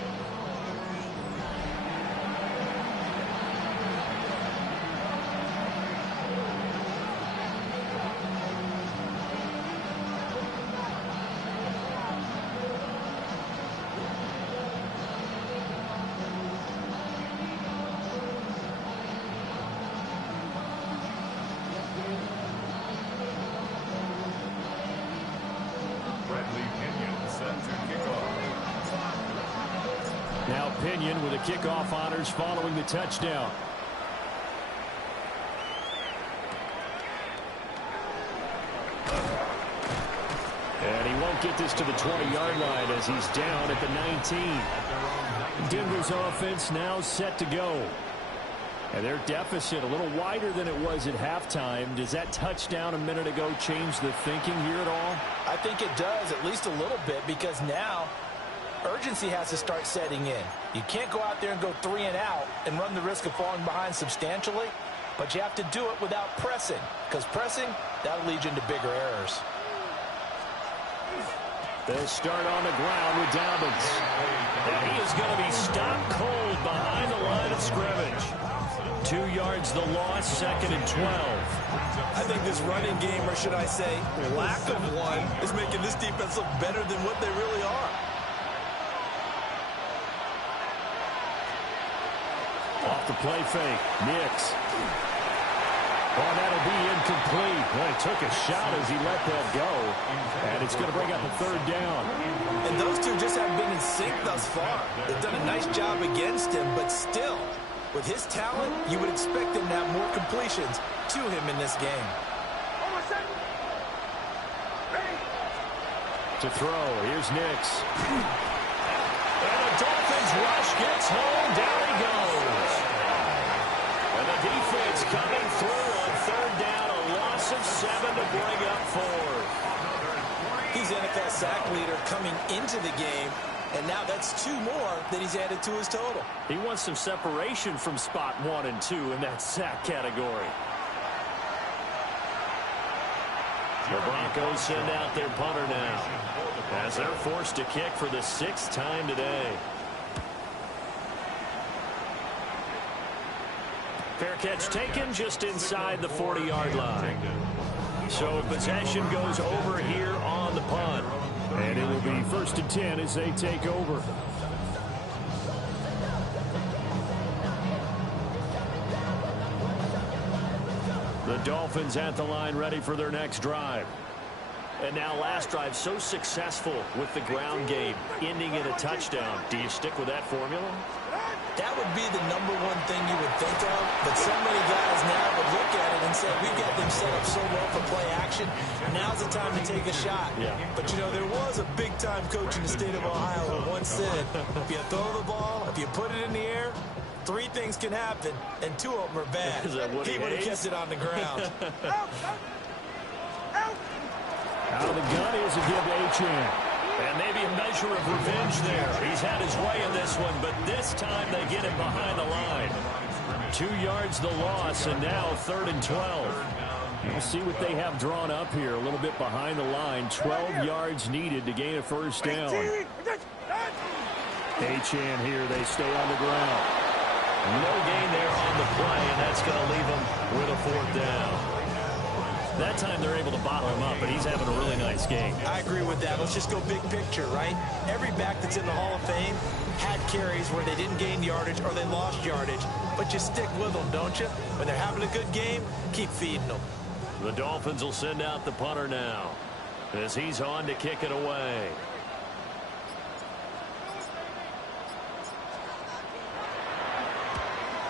Now Pinion with the kickoff honors following the touchdown. won't get this to the 20-yard line as he's down at the 19. Denver's offense now set to go. And their deficit a little wider than it was at halftime. Does that touchdown a minute ago change the thinking here at all? I think it does, at least a little bit, because now urgency has to start setting in. You can't go out there and go 3 and out and run the risk of falling behind substantially, but you have to do it without pressing, because pressing, that'll lead you into bigger errors. They'll start on the ground with Dolphins. And he is going to be stopped cold behind the line of scrimmage. 2 yards the loss, 2nd and 12. I think this running game, or should I say lack of one, is making this defense look better than what they really are. Off the play fake, Nix. Oh, that'll be incomplete. Well, he took a shot as he let that go. And it's going to bring up a 3rd down. And those two just haven't been in sync thus far. They've done a nice job against him, but still, with his talent, you would expect him to have more completions to him in this game. To throw, here's Nix. And the Dolphins rush gets home. Down he goes. And the defense coming through on 3rd down. A loss of 7 to bring up 4. He's NFL sack leader coming into the game, and now that's 2 more that he's added to his total. He wants some separation from spot 1 and 2 in that sack category. The Broncos send out their punter now, as they're forced to kick for the 6th time today. Fair catch taken just inside the 40-yard line. So possession goes over here on the punt. And it will be 1st and 10 as they take over. The Dolphins at the line, ready for their next drive. And now last drive so successful with the ground game, ending in a touchdown. Do you stick with that formula? That would be the #1 thing you would think of, but so many guys now would look at it and say, we've got them set up so well for play action, now's the time to take a shot. Yeah. But, you know, there was a big-time coach in the state of Ohio who once said, if you throw the ball, if you put it in the air, 3 things can happen, and 2 of them are bad. Is that what he would have hates? kept it on the ground. Out of the gun is a give to Achane. And maybe a measure of revenge there. He's had his way in this one, but this time they get it behind the line. 2 yards the loss, and now 3rd and 12. We'll see what they have drawn up here. A little bit behind the line. 12 yards needed to gain a 1st down. Achane here. They stay on the ground. No gain there on the play, and that's going to leave him with a 4th down. That time they're able to bottle him up, but he's having a really nice game. I agree with that. Let's just go big picture, right? Every back that's in the Hall of Fame had carries where they didn't gain yardage or they lost yardage, but you stick with them, don't you? When they're having a good game, keep feeding them. The Dolphins will send out the punter now as he's on to kick it away.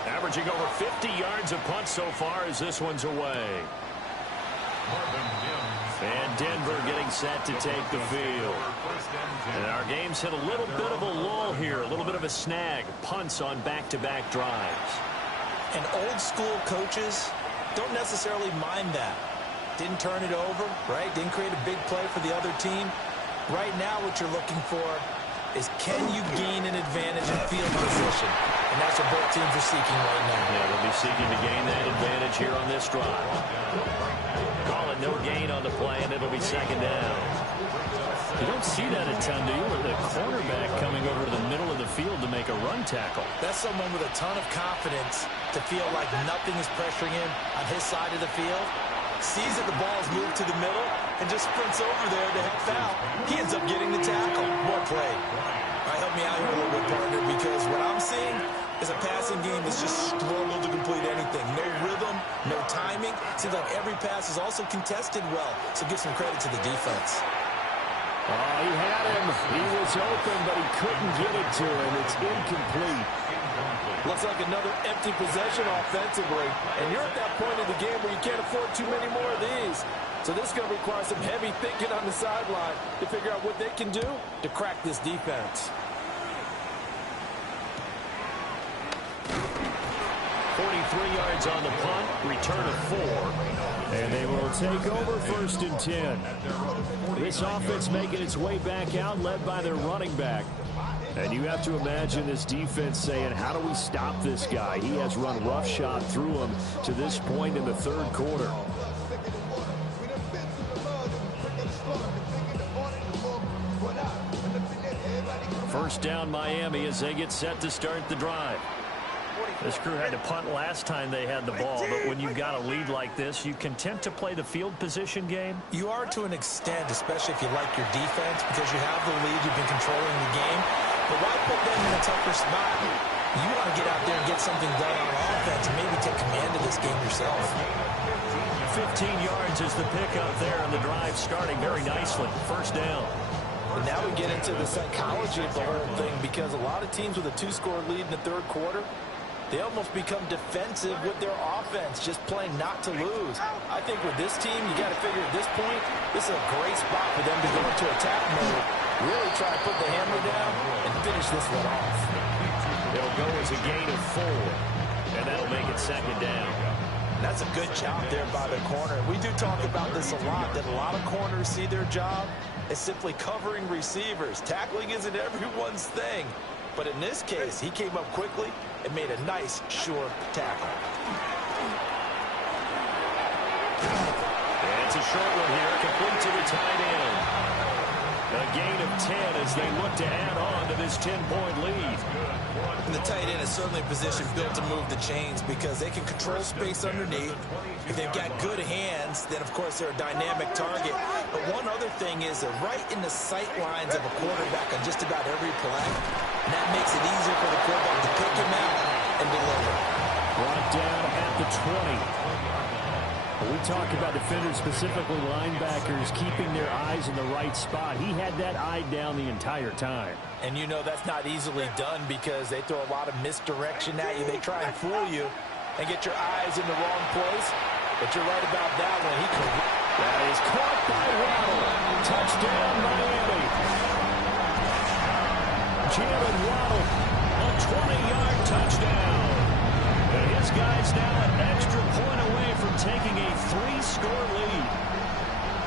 Averaging over 50 yards a punt so far as this one's away. And Denver getting set to take the field. And our game's hit a little bit of a lull here, a little bit of a snag. Punts on back-to-back drives. And old-school coaches don't necessarily mind that. Didn't turn it over, right? Didn't create a big play for the other team. Right now what you're looking for is, can you gain an advantage in field position? And that's what both teams are seeking right now. Yeah, they'll be seeking to gain that advantage here on this drive. Call it no gain on the play, and it'll be 2nd down. You don't see that a ton, do you? Or the cornerback coming over to the middle of the field to make a run tackle. That's someone with a ton of confidence to feel like nothing is pressuring him on his side of the field. Sees that the ball's moved to the middle and just sprints over there to help out. He ends up getting the tackle. Well played. All right, help me out here a little bit, partner, because what I'm seeing is a passing game that's just struggled to complete anything. No rhythm, no timing. Seems like every pass is also contested well, so give some credit to the defense. Oh, he had him. He was open, but he couldn't get it to him. It's incomplete. Looks like another empty possession offensively, and you're at that point of the game where you can't afford too many more of these. So this is going to require some heavy thinking on the sideline to figure out what they can do to crack this defense. 43 yards on the punt, return of 4. And they will take over 1st and 10. This offense making its way back out, led by their running back. And you have to imagine this defense saying, how do we stop this guy? He has run roughshod through him to this point in the 3rd quarter. First down Miami as they get set to start the drive. This crew had to punt last time they had the ball, but when you've got a lead like this, you content to play the field position game? You are to an extent, especially if you like your defense, because you have the lead, you've been controlling the game. But why put them in a tougher spot? You want to get out there and get something done on offense and maybe take command of this game yourself. 15 yards is the pickup there, and the drive starting very nicely. First down. And now we get into the psychology of the whole thing, because a lot of teams with a 2-score lead in the 3rd quarter, they almost become defensive with their offense, just playing not to lose. I think with this team, you got to figure at this point, this is a great spot for them to go into attack mode, really try to put the hammer down and finish this one off. It'll go as a gain of 4, and that'll make it 2nd down. And that's a good job there by the corner. We do talk about this a lot, that a lot of corners see their job as simply covering receivers. Tackling isn't everyone's thing. But in this case, he came up quickly and made a nice, sure tackle. And it's a short one here, complete to the tight end. A gain of 10 as they look to add on to this 10-point lead. And the tight end is certainly a position built to move the chains because they can control space underneath. If they've got good hands, then of course they're a dynamic target. But one other thing is they're right in the sight lines of a quarterback on just about every play. And that makes it easier for the quarterback to pick him out and deliver. Brought down at the 20. We talk about defenders, specifically linebackers, keeping their eyes in the right spot. He had that eye down the entire time. And you know that's not easily done because they throw a lot of misdirection at you. They try and fool you and get your eyes in the wrong place. But you're right about that one. That is caught by Waddle. Touchdown, Miami. Jalen Waddle, a 20-yard touchdown. And his guy's now an extra point away from taking a 3-score lead.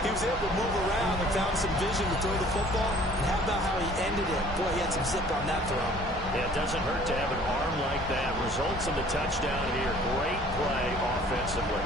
He was able to move around and found some vision to throw the football. And how about how he ended it? Boy, he had some zip on that throw. Yeah, it doesn't hurt to have an arm like that. Results in the touchdown here. Great play offensively.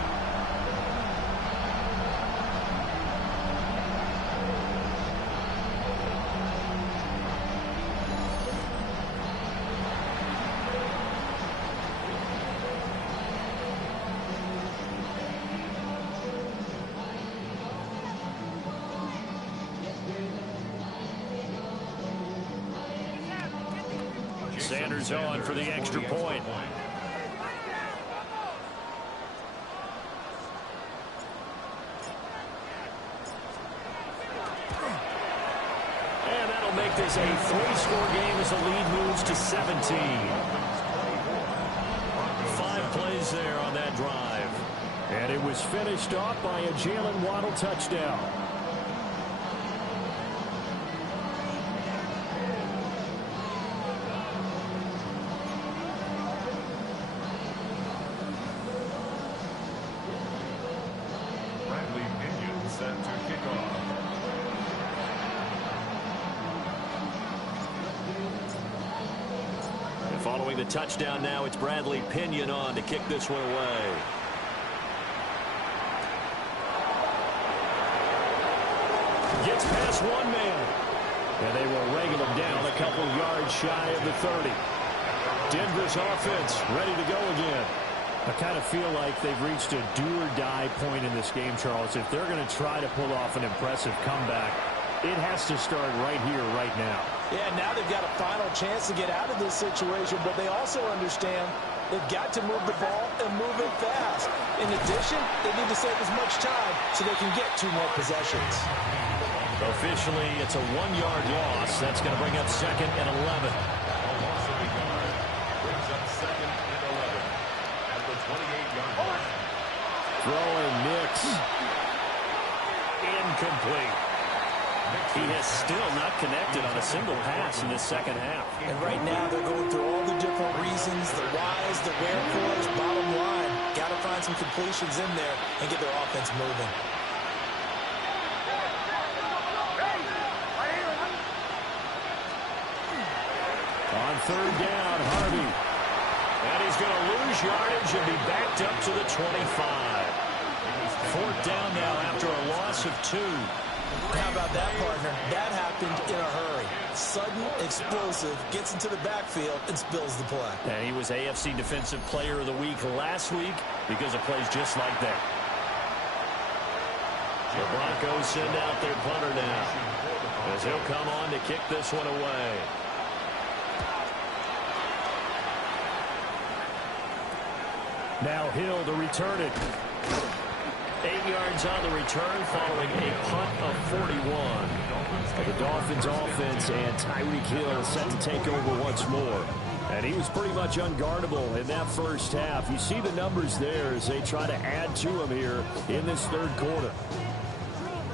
Sanders on for the extra point. And that'll make this a 3-score game as the lead moves to 17. 5 plays there on that drive. And it was finished off by a Jalen Waddle touchdown. Following the touchdown now, it's Bradley Pinion on to kick this one away. Gets past one man. And they will wrangle him down a couple yards shy of the 30. Denver's offense ready to go again. I kind of feel like they've reached a do-or-die point in this game, Charles. If they're going to try to pull off an impressive comeback, it has to start right here, right now. Yeah, now they've got a final chance to get out of this situation, but they also understand they've got to move the ball and move it fast. In addition, they need to save as much time so they can get 2 more possessions. Officially, it's a 1-yard loss. That's going to bring up 2nd and 11. Loss of a yard brings up 2nd and 11 at the 28-yard line. Throwing Nix. Incomplete. He has still not connected on a single pass in this second half. And right now they're going through all the different reasons, the whys, the wherefores. Bottom line, got to find some completions in there and get their offense moving. On third down, Harvey. And he's going to lose yardage and be backed up to the 25. Fourth down now after a loss of 2. How about that, partner? That happened in a hurry. Sudden, explosive, gets into the backfield and spills the play. And he was AFC Defensive Player of the Week last week because of plays just like that. The Broncos send out their punter now as he'll come on to kick this one away. Now Hill to return it. 8 yards on the return following a punt of 41. The Dolphins offense and Tyreek Hill set to take over once more. And he was pretty much unguardable in that first half. You see the numbers there as they try to add to him here in this third quarter.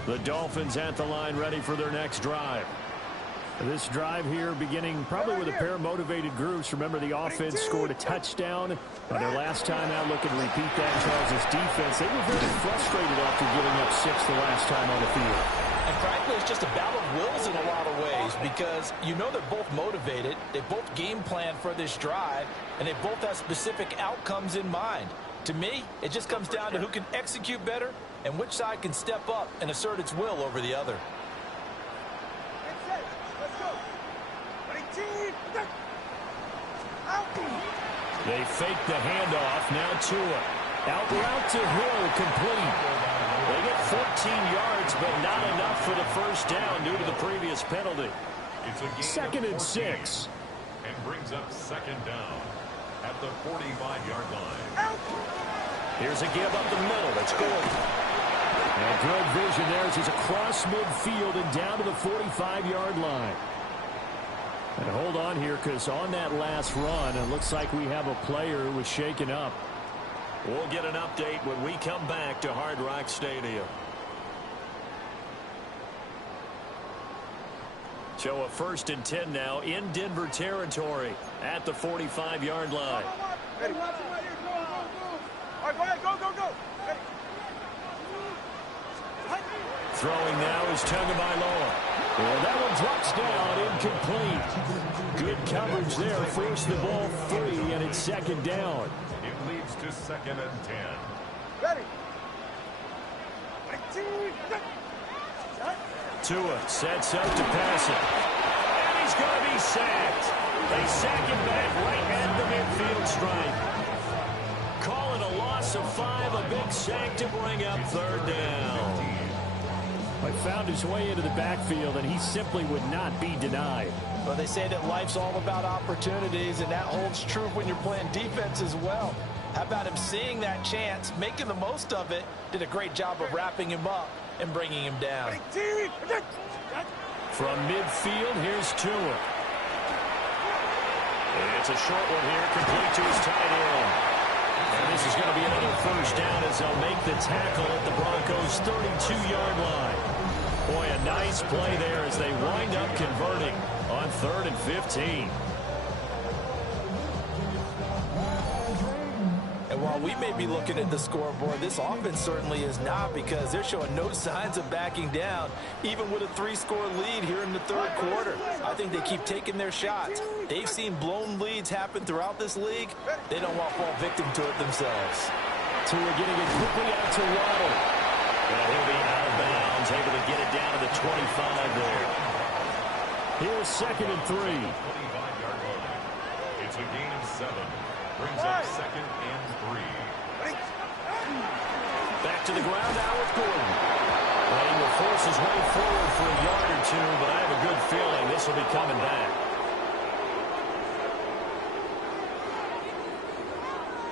The Dolphins at the line ready for their next drive. This drive here beginning probably with a pair of motivated groups. Remember, the offense scored a touchdown on their last time out. Looking to repeat that. Charles' defense, they were very frustrated after giving up 6 the last time on the field. And frankly, it's just a battle of wills in a lot of ways because you know they're both motivated. They both game plan for this drive, and they both have specific outcomes in mind. To me, it just comes down to who can execute better and which side can step up and assert its will over the other. They fake the handoff. Now Tua. Out route to Hill. Complete. They get 14 yards, but not enough for the first down due to the previous penalty. Second and 6. And brings up second down at the 45-yard line. Here's a give up the middle. It's good. And good vision there as he's across midfield and down to the 45-yard line. And hold on here because on that last run, it looks like we have a player who was shaken up. We'll get an update when we come back to Hard Rock Stadium. So a 1st and 10 now in Denver territory at the 45-yard line. Ready. All right, go ahead, go. Ready. Throwing now is Tagovailoa. Well, that one drops down, incomplete. Good coverage there, forced the ball free, and it's second down. It leads to 2nd and 10. Ready. Tua sets up to pass it. And he's going to be sacked. They sack him back right at the midfield stripe. Call it a loss of 5, a big sack to bring up third down. Found his way into the backfield, and he simply would not be denied. Well, they say that life's all about opportunities, and that holds true when you're playing defense as well. How about him seeing that chance, making the most of it, did a great job of wrapping him up and bringing him down. From midfield, here's Tua. And it's a short one here, complete to his tight end. And this is going to be another first down as they'll make the tackle at the Broncos' 32-yard line. Boy, a nice play there as they wind up converting on 3rd and 15. And while we may be looking at the scoreboard, this offense certainly is not because they're showing no signs of backing down, even with a 3-score lead here in the third quarter. I think they keep taking their shots. They've seen blown leads happen throughout this league. They don't want to fall victim to it themselves. Tua getting it quickly out to Waddle. And he'll be out of bounds, able to get it down to the 25 there. Here's 2nd and 3. 25-yard line. It's a gain of 7. Brings up 2nd and 3. Back to the ground now with Gordon. Well, he will force his way forward for a yard or 2, but I have a good feeling this will be coming back.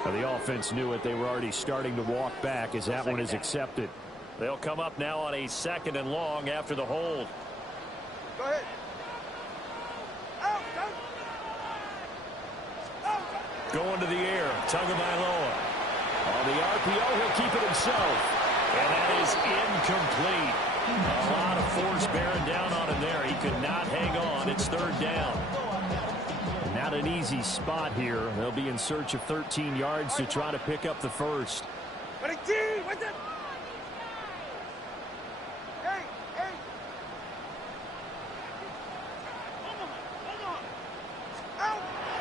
Now, the offense knew it. They were already starting to walk back as that one is accepted. They'll come up now on a 2nd and long after the hold. Go ahead. Going to the air, Tagovailoa. On the RPO, he'll keep it himself. And that is incomplete. A lot of force bearing down on him there. He could not hang on. It's third down. Not an easy spot here. They'll be in search of 13 yards to try to pick up the first.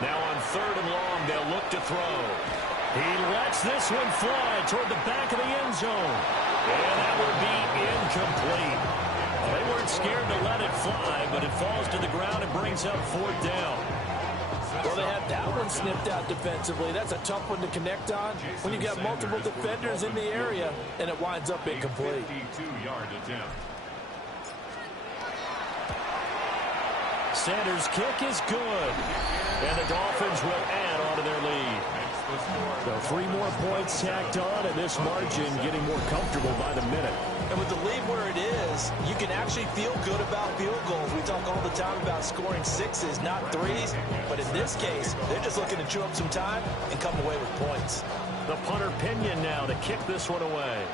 Now on third and long, they'll look to throw. He lets this one fly toward the back of the end zone. And that will be incomplete. Well, they weren't scared to let it fly, but it falls to the ground and brings up fourth down. Well, they had that one snipped out defensively. That's a tough one to connect on when you've got multiple defenders in the area, and it winds up incomplete. 52-yard attempt. Sanders' kick is good. And the Dolphins will add on to their lead. So 3 more points tacked on, and this margin getting more comfortable by the minute. And with the lead where it is, you can actually feel good about field goals. We talk all the time about scoring 6s, not 3s. But in this case, they're just looking to chew up some time and come away with points. The punter Pinion now to kick this one away.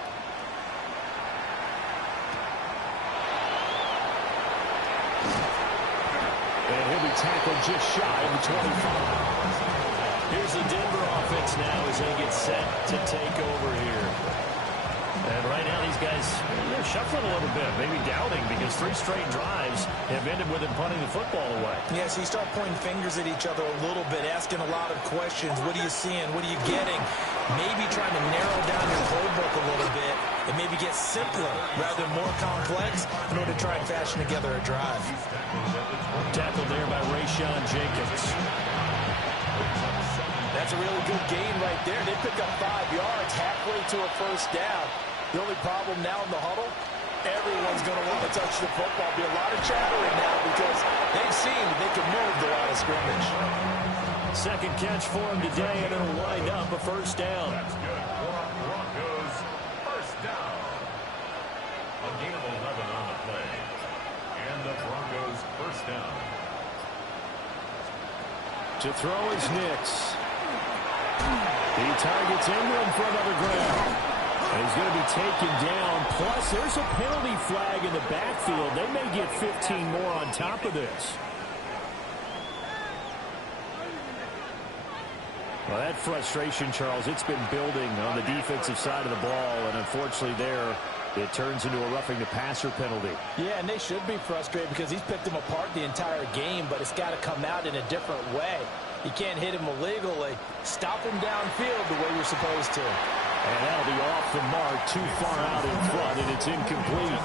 And he'll be tackled just shy of the 25. Here's the Denver offense now as they get set to take over here. And right now these guys, they're shuffling a little bit, maybe doubting, because 3 straight drives have ended with them punting the football away. Yeah, so you start pointing fingers at each other a little bit, asking a lot of questions. What are you seeing? What are you getting? Maybe trying to narrow down your playbook a little bit and maybe get simpler rather than more complex in order to try and fashion together a drive. Tackled there by Rayshon Jenkins. That's a really good gain right there. They pick up 5 yards halfway to a first down. The only problem now in the huddle, everyone's going to want to touch the football. Be a lot of chattering now because they've seen that they can move the line of scrimmage. Second catch for him today, and it'll wind up a first down. That's good for Broncos. First down. A gain of 11 on the play. And the Broncos first down. To throw is Nix. He targets Ingram for another grab. And he's going to be taken down. Plus, there's a penalty flag in the backfield. They may get 15 more on top of this. Well, that frustration, Charles, it's been building on the defensive side of the ball. And unfortunately there, it turns into a roughing the passer penalty. Yeah, and they should be frustrated because he's picked them apart the entire game, but it's got to come out in a different way. You can't hit him illegally. Stop him downfield the way you're supposed to. And that'll be off the mark, too far out in front, and it's incomplete.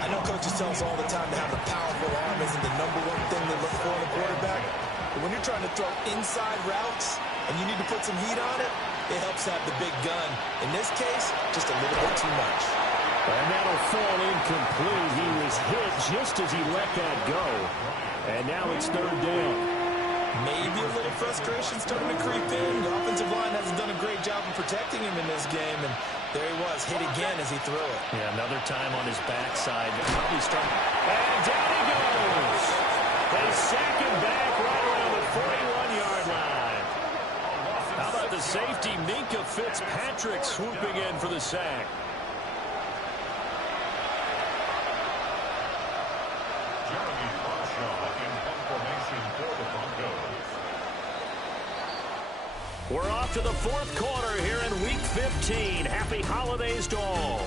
I know coaches tell us all the time to have a powerful arm isn't the #1 thing they look for in a quarterback. But when you're trying to throw inside routes and you need to put some heat on it, it helps have the big gun. In this case, just a little bit too much. And that'll fall incomplete. He was hit just as he let that go. And now it's third down. Maybe a little frustration starting to creep in. The offensive line hasn't done a great job of protecting him in this game, and there he was, hit again as he threw it. Yeah, another time on his backside. Probably starting. And down he goes. They sack him back right around the 41-yard line. How about the safety, Minka Fitzpatrick, swooping in for the sack. We're off to the fourth quarter here in Week 15. Happy holidays to all.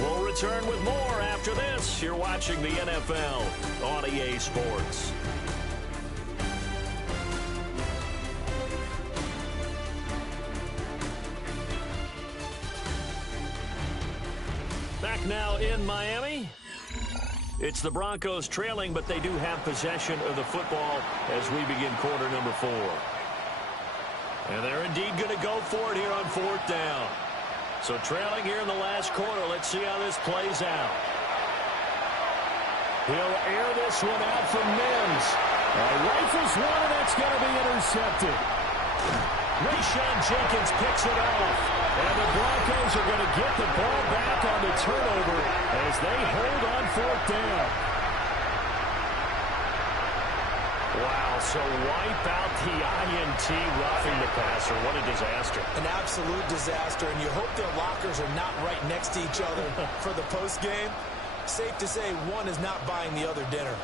We'll return with more after this. You're watching the NFL on EA Sports. Back now in Miami. It's the Broncos trailing, but they do have possession of the football as we begin quarter number 4. And they're indeed going to go for it here on fourth down. So trailing here in the last quarter. Let's see how this plays out. He'll air this one out from Mims. Rifles one, and that's going to be intercepted. Rayshon Jenkins picks it off. And the Broncos are going to get the ball back on the turnover as they hold on fourth down. Wow, so wipe out the INT roughing the passer. What a disaster. An absolute disaster, and you hope their lockers are not right next to each other for the postgame. Safe to say one is not buying the other dinner.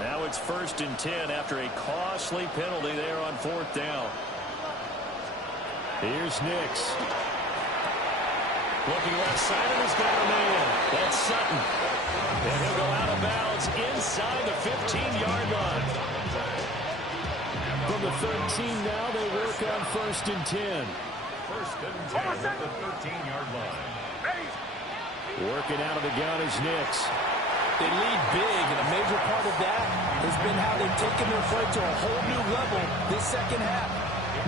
Now it's 1st and 10 after a costly penalty there on 4th down. Here's Nix. Looking left side, and he's got a man. That's Sutton. And he'll go out of bounds inside the 15-yard line. From the 13 now, they work on 1st and 10. 1st and 10 at the 13-yard line. Working out of the gun is Nix. They lead big, and a major part of that has been how they've taken their play to a whole new level this second half.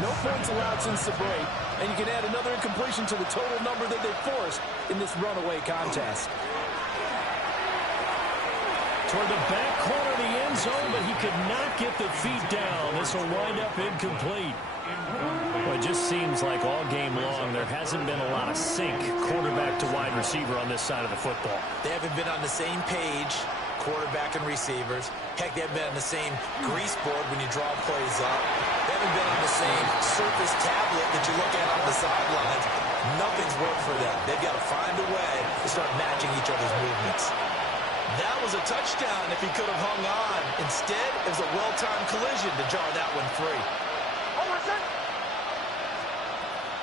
No points allowed since the break, and you can add another incompletion to the total number that they forced in this runaway contest. Toward the back corner of the end zone, but he could not get the feet down. This will wind up incomplete. Well, it just seems like all game long there hasn't been a lot of sync quarterback to wide receiver on this side of the football. They haven't been on the same page, quarterback and receivers. Heck, they haven't been on the same grease board when you draw plays up. They haven't been on the same surface tablet that you look at on the sidelines. Nothing's worked for them. They've got to find a way to start matching each other's movements. That was a touchdown if he could have hung on. Instead, it was a well-timed collision to jar that one free.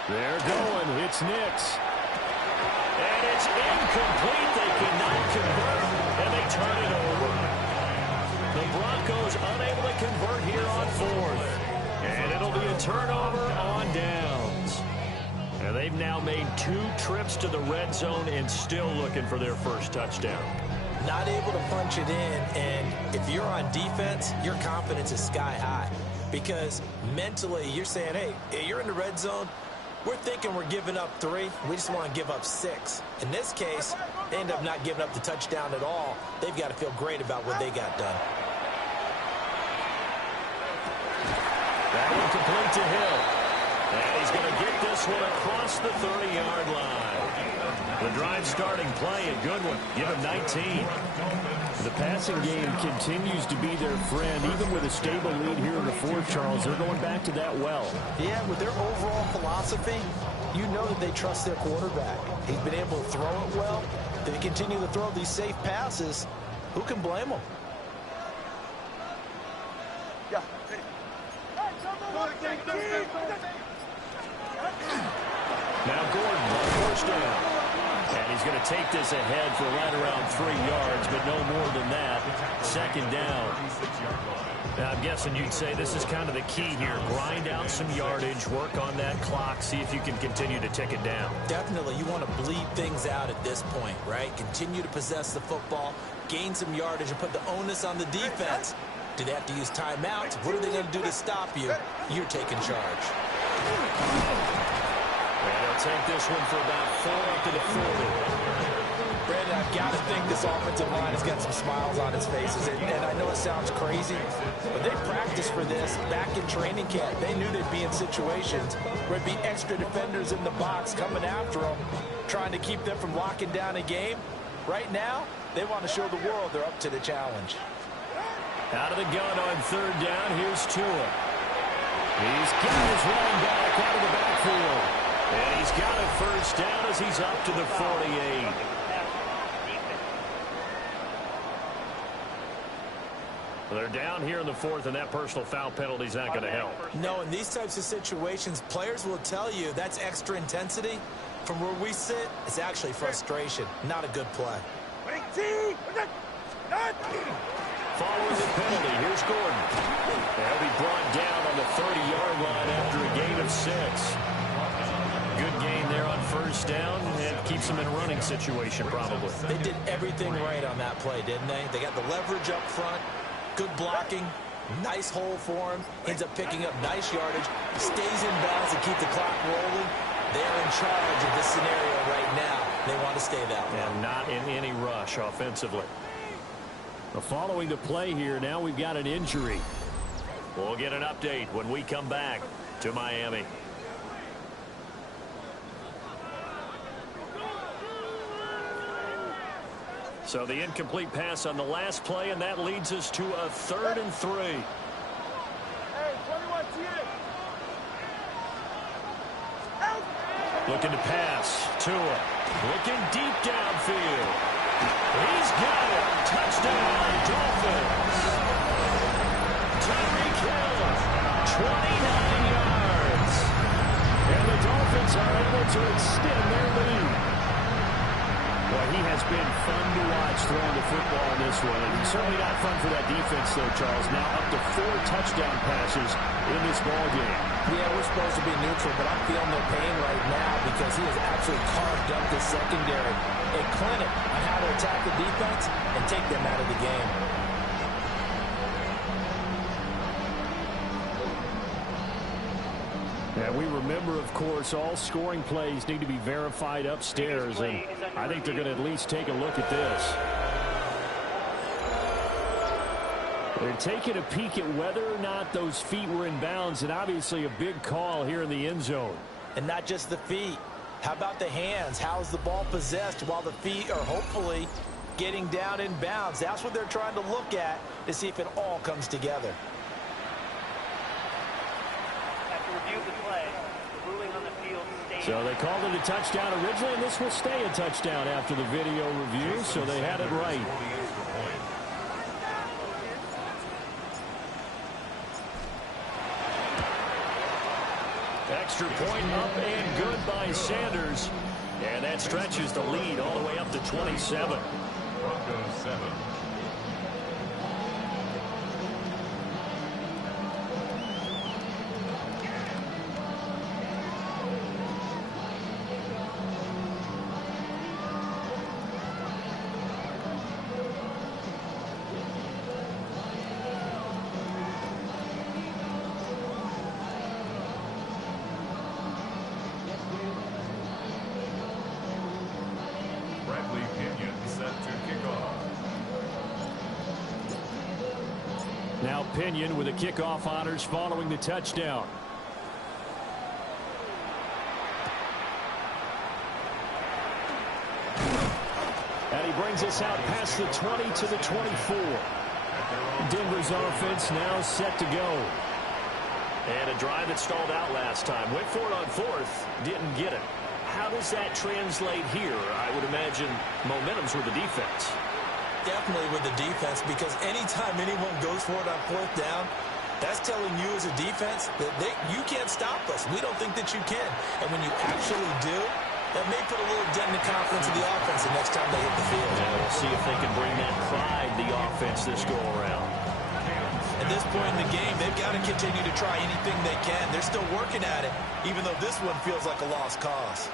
They're going. It's Nix. And it's incomplete. They cannot convert, and they turn it over. The Broncos unable to convert here on 4th. And it'll be a turnover on downs. And they've now made 2 trips to the red zone and still looking for their first touchdown. Not able to punch it in, and if you're on defense, your confidence is sky high. Because mentally, you're saying, hey, you're in the red zone. We're thinking we're giving up 3. We just want to give up 6. In this case, they end up not giving up the touchdown at all. They've got to feel great about what they got done. That one complete to Hill. And he's going to get this one across the 30-yard line. The drive starting play, a good one. Give him 19. The passing game continues to be their friend. Even with a stable lead here in the 4th, Charles, they're going back to that well. Yeah, with their overall philosophy, you know that they trust their quarterback. He's been able to throw it well. If they continue to throw these safe passes, who can blame them? Yeah. Now Gordon on 1st down. And he's going to take this ahead for right around 3 yards, but no more than that. 2nd down. Now, I'm guessing you'd say this is kind of the key here. Grind out some yardage, work on that clock, see if you can continue to tick it down. Definitely. You want to bleed things out at this point, right? Continue to possess the football, gain some yardage, and put the onus on the defense. Do they have to use timeouts? What are they going to do to stop you? You're taking charge. And they'll take this one for about 4 up to the 40. Brandon, I've got to think this offensive line has got some smiles on its faces. And I know it sounds crazy, but they practiced for this back in training camp. They knew they'd be in situations where there'd be extra defenders in the box coming after them, trying to keep them from locking down a game. Right now, they want to show the world they're up to the challenge. Out of the gun on 3rd down, here's Tua. He's got his running back out of the backfield. And he's got a 1st down as he's up to the 48. They're down here in the 4th, and that personal foul penalty is not going to help. No, in these types of situations, players will tell you that's extra intensity. From where we sit, it's actually frustration. Not a good play. Following the penalty, here's Gordon. They'll be brought down on the 30-yard line after a gain of 6. Good gain there on 1st down, and keeps them in a running situation probably. They did everything right on that play, didn't they? They got the leverage up front, good blocking, nice hole for him, ends up picking up nice yardage, stays in bounds to keep the clock rolling. They're in charge of this scenario right now. They want to stay that way. And not in any rush offensively. Following the play here, now we've got an injury. We'll get an update when we come back to Miami. So the incomplete pass on the last play, and that leads us to a 3rd and 3. Looking to pass. Tua. Looking deep downfield. He's got it. Touchdown, Dolphins. Tyreek Hill, 29 yards. And the Dolphins are able to extend their lead. Well, he has been fun to watch throwing the football in this one. And certainly not fun for that defense, though, Charles. Now up to 4 touchdown passes in this ballgame. Yeah, we're supposed to be neutral, but I'm feeling no pain right now because he has absolutely carved up the secondary. A clinic on how to attack the defense and take them out of the game. And we remember, of course, all scoring plays need to be verified upstairs, and I think they're going to at least take a look at this. They're taking a peek at whether or not those feet were in bounds, and obviously a big call here in the end zone. And not just the feet. How about the hands? How's the ball possessed while the feet are hopefully getting down in bounds? That's what they're trying to look at to see if it all comes together. After review of the play, the ruling on the field stands. So they called it a touchdown originally, and this will stay a touchdown after the video review, so they had it right. Extra point up and good by Sanders. And that stretches the lead all the way up to 27. Broncos 7. Now Pinion with the kickoff honors following the touchdown. And he brings us out past the 20 to the 24. Denver's offense now set to go. And a drive that stalled out last time. Went for it on 4th. Didn't get it. How does that translate here? I would imagine momentum's with the defense. Definitely with the defense, because anytime anyone goes for it on 4th down, that's telling you as a defense that you can't stop us. We don't think that you can. And when you actually do, that may put a little dent in the confidence of the offense the next time they hit the field. Yeah, we'll see if they can bring that pride, the offense, this go-around. At this point in the game, they've got to continue to try anything they can. They're still working at it, even though this one feels like a lost cause.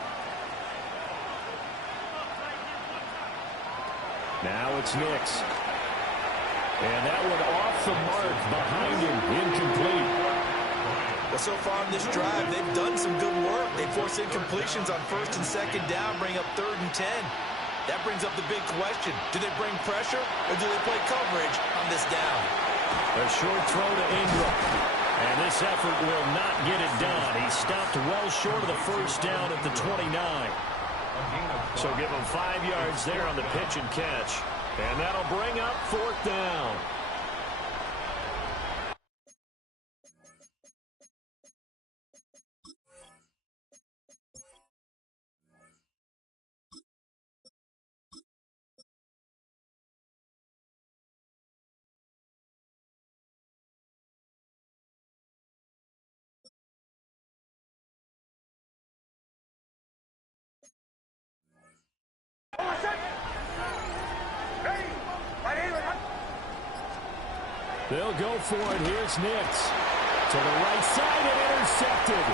Now it's Nix. And that one off the mark behind him, incomplete. Well, so far in this drive, they've done some good work. They force incompletions on 1st and 2nd down, bring up 3rd and 10. That brings up the big question. Do they bring pressure or do they play coverage on this down? A short throw to Ingram. And this effort will not get it done. He stopped well short of the 1st down at the 29. So give him 5 yards there on the pitch and catch. And that'll bring up 4th down. They'll go for it. Here's Nix. To the right side and intercepted.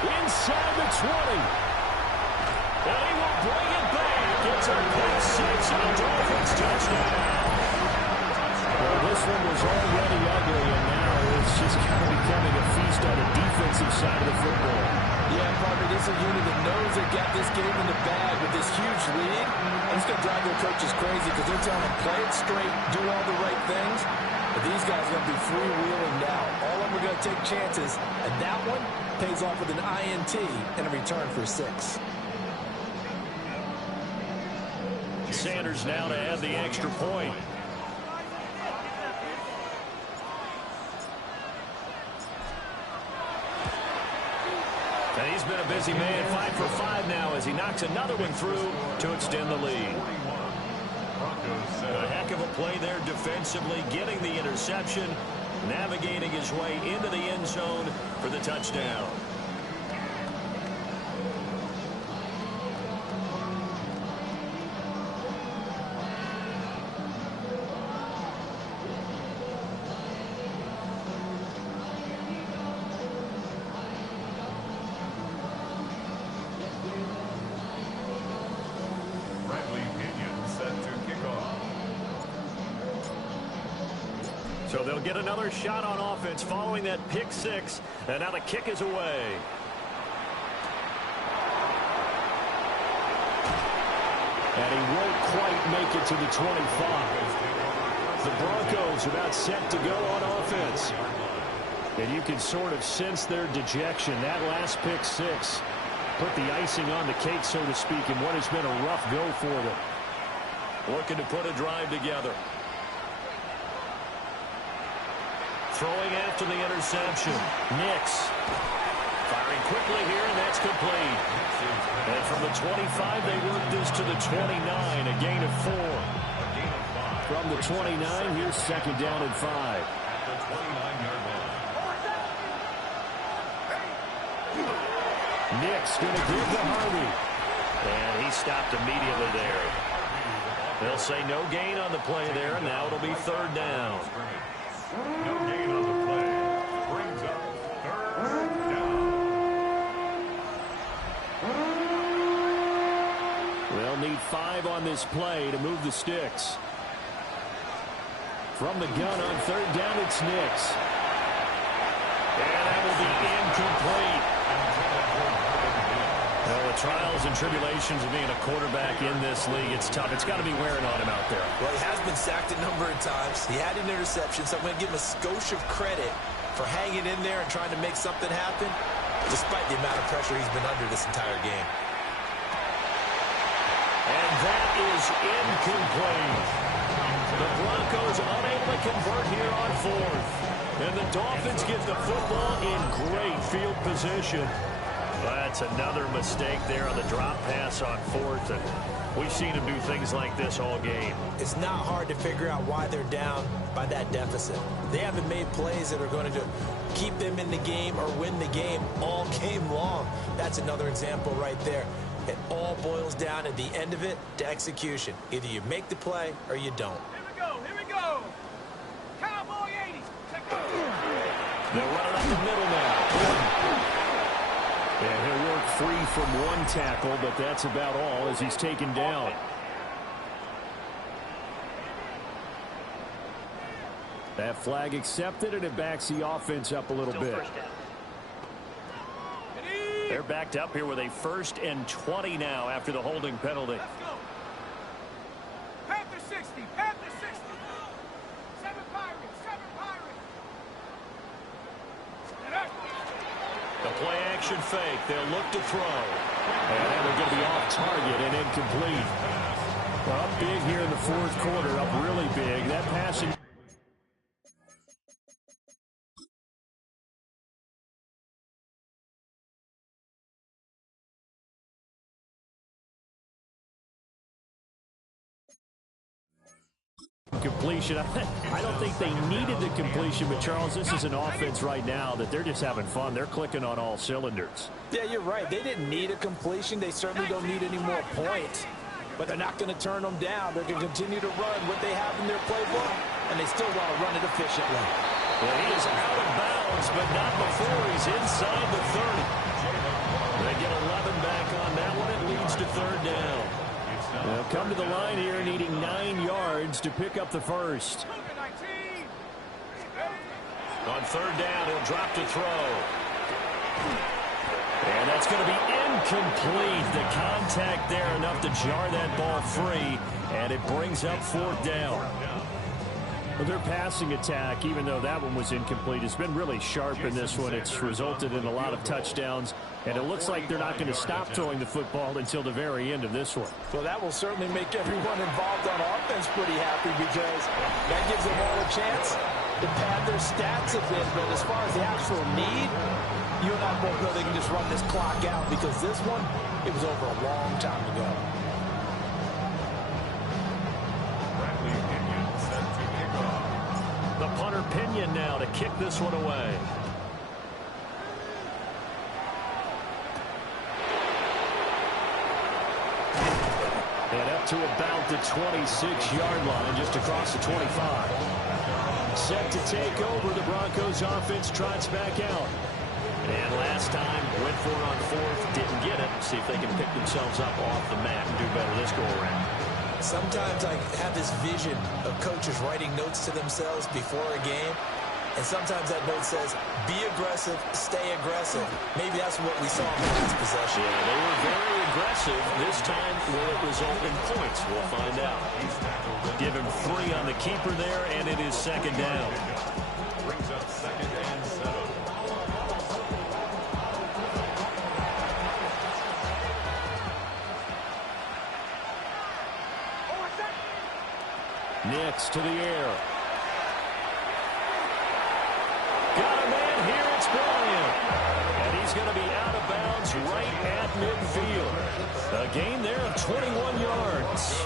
Inside the 20. And he will bring it back. It's a pick six and a Dolphins touchdown. Well, this one was already ugly, and now it's just kind of becoming a feast on the defensive side of the football. Yeah, Parker, this is a unit that knows they've got this game in the bag with this huge lead. And it's going to drive their coaches crazy because they're telling them, play it straight, do all the right things. But these guys are going to be freewheeling now. All of them are going to take chances, and that one pays off with an INT and a return for 6. Sanders now to add the extra point. And he's busy man, 5 for 5 now as he knocks another one through to extend the lead. A heck of a play there defensively, getting the interception, navigating his way into the end zone for the touchdown. So they'll get another shot on offense following that pick six. And now the kick is away. And he won't quite make it to the 25. The Broncos about set to go on offense. And you can sort of sense their dejection. That last pick six put the icing on the cake, so to speak, in what has been a rough go for them. Looking to put a drive together. Throwing after the interception. Nix firing quickly here, and that's complete. And from the 25, they work this to the 29, a gain of 4. From the 29, here's second down and 5. Nix going to give to Harvey. And he stopped immediately there. They'll say no gain on the play there, and now it'll be third down. No gain on the play. Brings up third down. They'll need 5 on this play to move the sticks. From the gun on third down, it's Nix. And that will be incomplete. Well, the trials and tribulations of being a quarterback in this league, it's tough. It's got to be wearing on him out there. Well, he has been sacked a number of times. He had an interception, so I'm going to give him a skosh of credit for hanging in there and trying to make something happen, despite the amount of pressure he's been under this entire game. And that is incomplete. The Broncos unable to convert here on fourth. And the Dolphins get the football in great field position. That's another mistake there on the drop pass on fourth. And we've seen him do things like this all game. It's not hard to figure out why they're down by that deficit. They haven't made plays that are going to keep them in the game or win the game all game long. That's another example right there. It all boils down at the end of it to execution. Either you make the play or you don't. Here we go. Cowboy 80. They'll run it up the middle now. And he'll work free from one tackle, but that's about all as he's taken down. That flag accepted, and it backs the offense up a little bit. They're backed up here with a 1st and 20 now after the holding penalty. Let's go. Panther 60. Panther 60. 7 Pirates. 7 Pirates. The play action fake. They'll look to throw. And they're going to be off target and incomplete. Well, up big here in the fourth quarter. Up really big. That passing. Completion. I don't think they needed the completion, but Charles, this is an offense right now that they're just having fun. They're clicking on all cylinders. Yeah, you're right. They didn't need a completion. They certainly don't need any more points, but they're not going to turn them down. They're going to continue to run what they have in their playbook, and they still want to run it efficiently. Well, he is out of bounds, but not before he's inside the 30. They get 11 back on that one. It leads to third down. They'll come to the line here needing 9 yards to pick up the first. On third down, he'll drop to throw. And that's going to be incomplete. The contact there enough to jar that ball free, and it brings up fourth down. Well, their passing attack, even though that one was incomplete, has been really sharp in this one. It's resulted in a lot of touchdowns, and it looks like they're not going to stop throwing the football until the very end of this one. Well, that will certainly make everyone involved on offense pretty happy because that gives them all a chance to pad their stats a bit. But as far as the actual need, You and I both know they can just run this clock out because this one, it was over a long time ago. The punter Pinion now to kick this one away. And up to about the 26-yard line, just across the 25. Set to take over, the Broncos offense trots back out. And last time, went for it on fourth, didn't get it. See if they can pick themselves up off the mat and do better this go-around. Sometimes I have this vision of coaches writing notes to themselves before a game, and sometimes that note says, be aggressive, stay aggressive. Maybe that's what we saw in the last possession. Yeah, they were very aggressive. This time, will it result in points? We'll find out. Give him 3 on the keeper there, and it is second down. Brings up second and 7. Nix to the air. Got a man here, it's Bryant. And he's going to be out of bounds right at midfield. A gain there of 21 yards.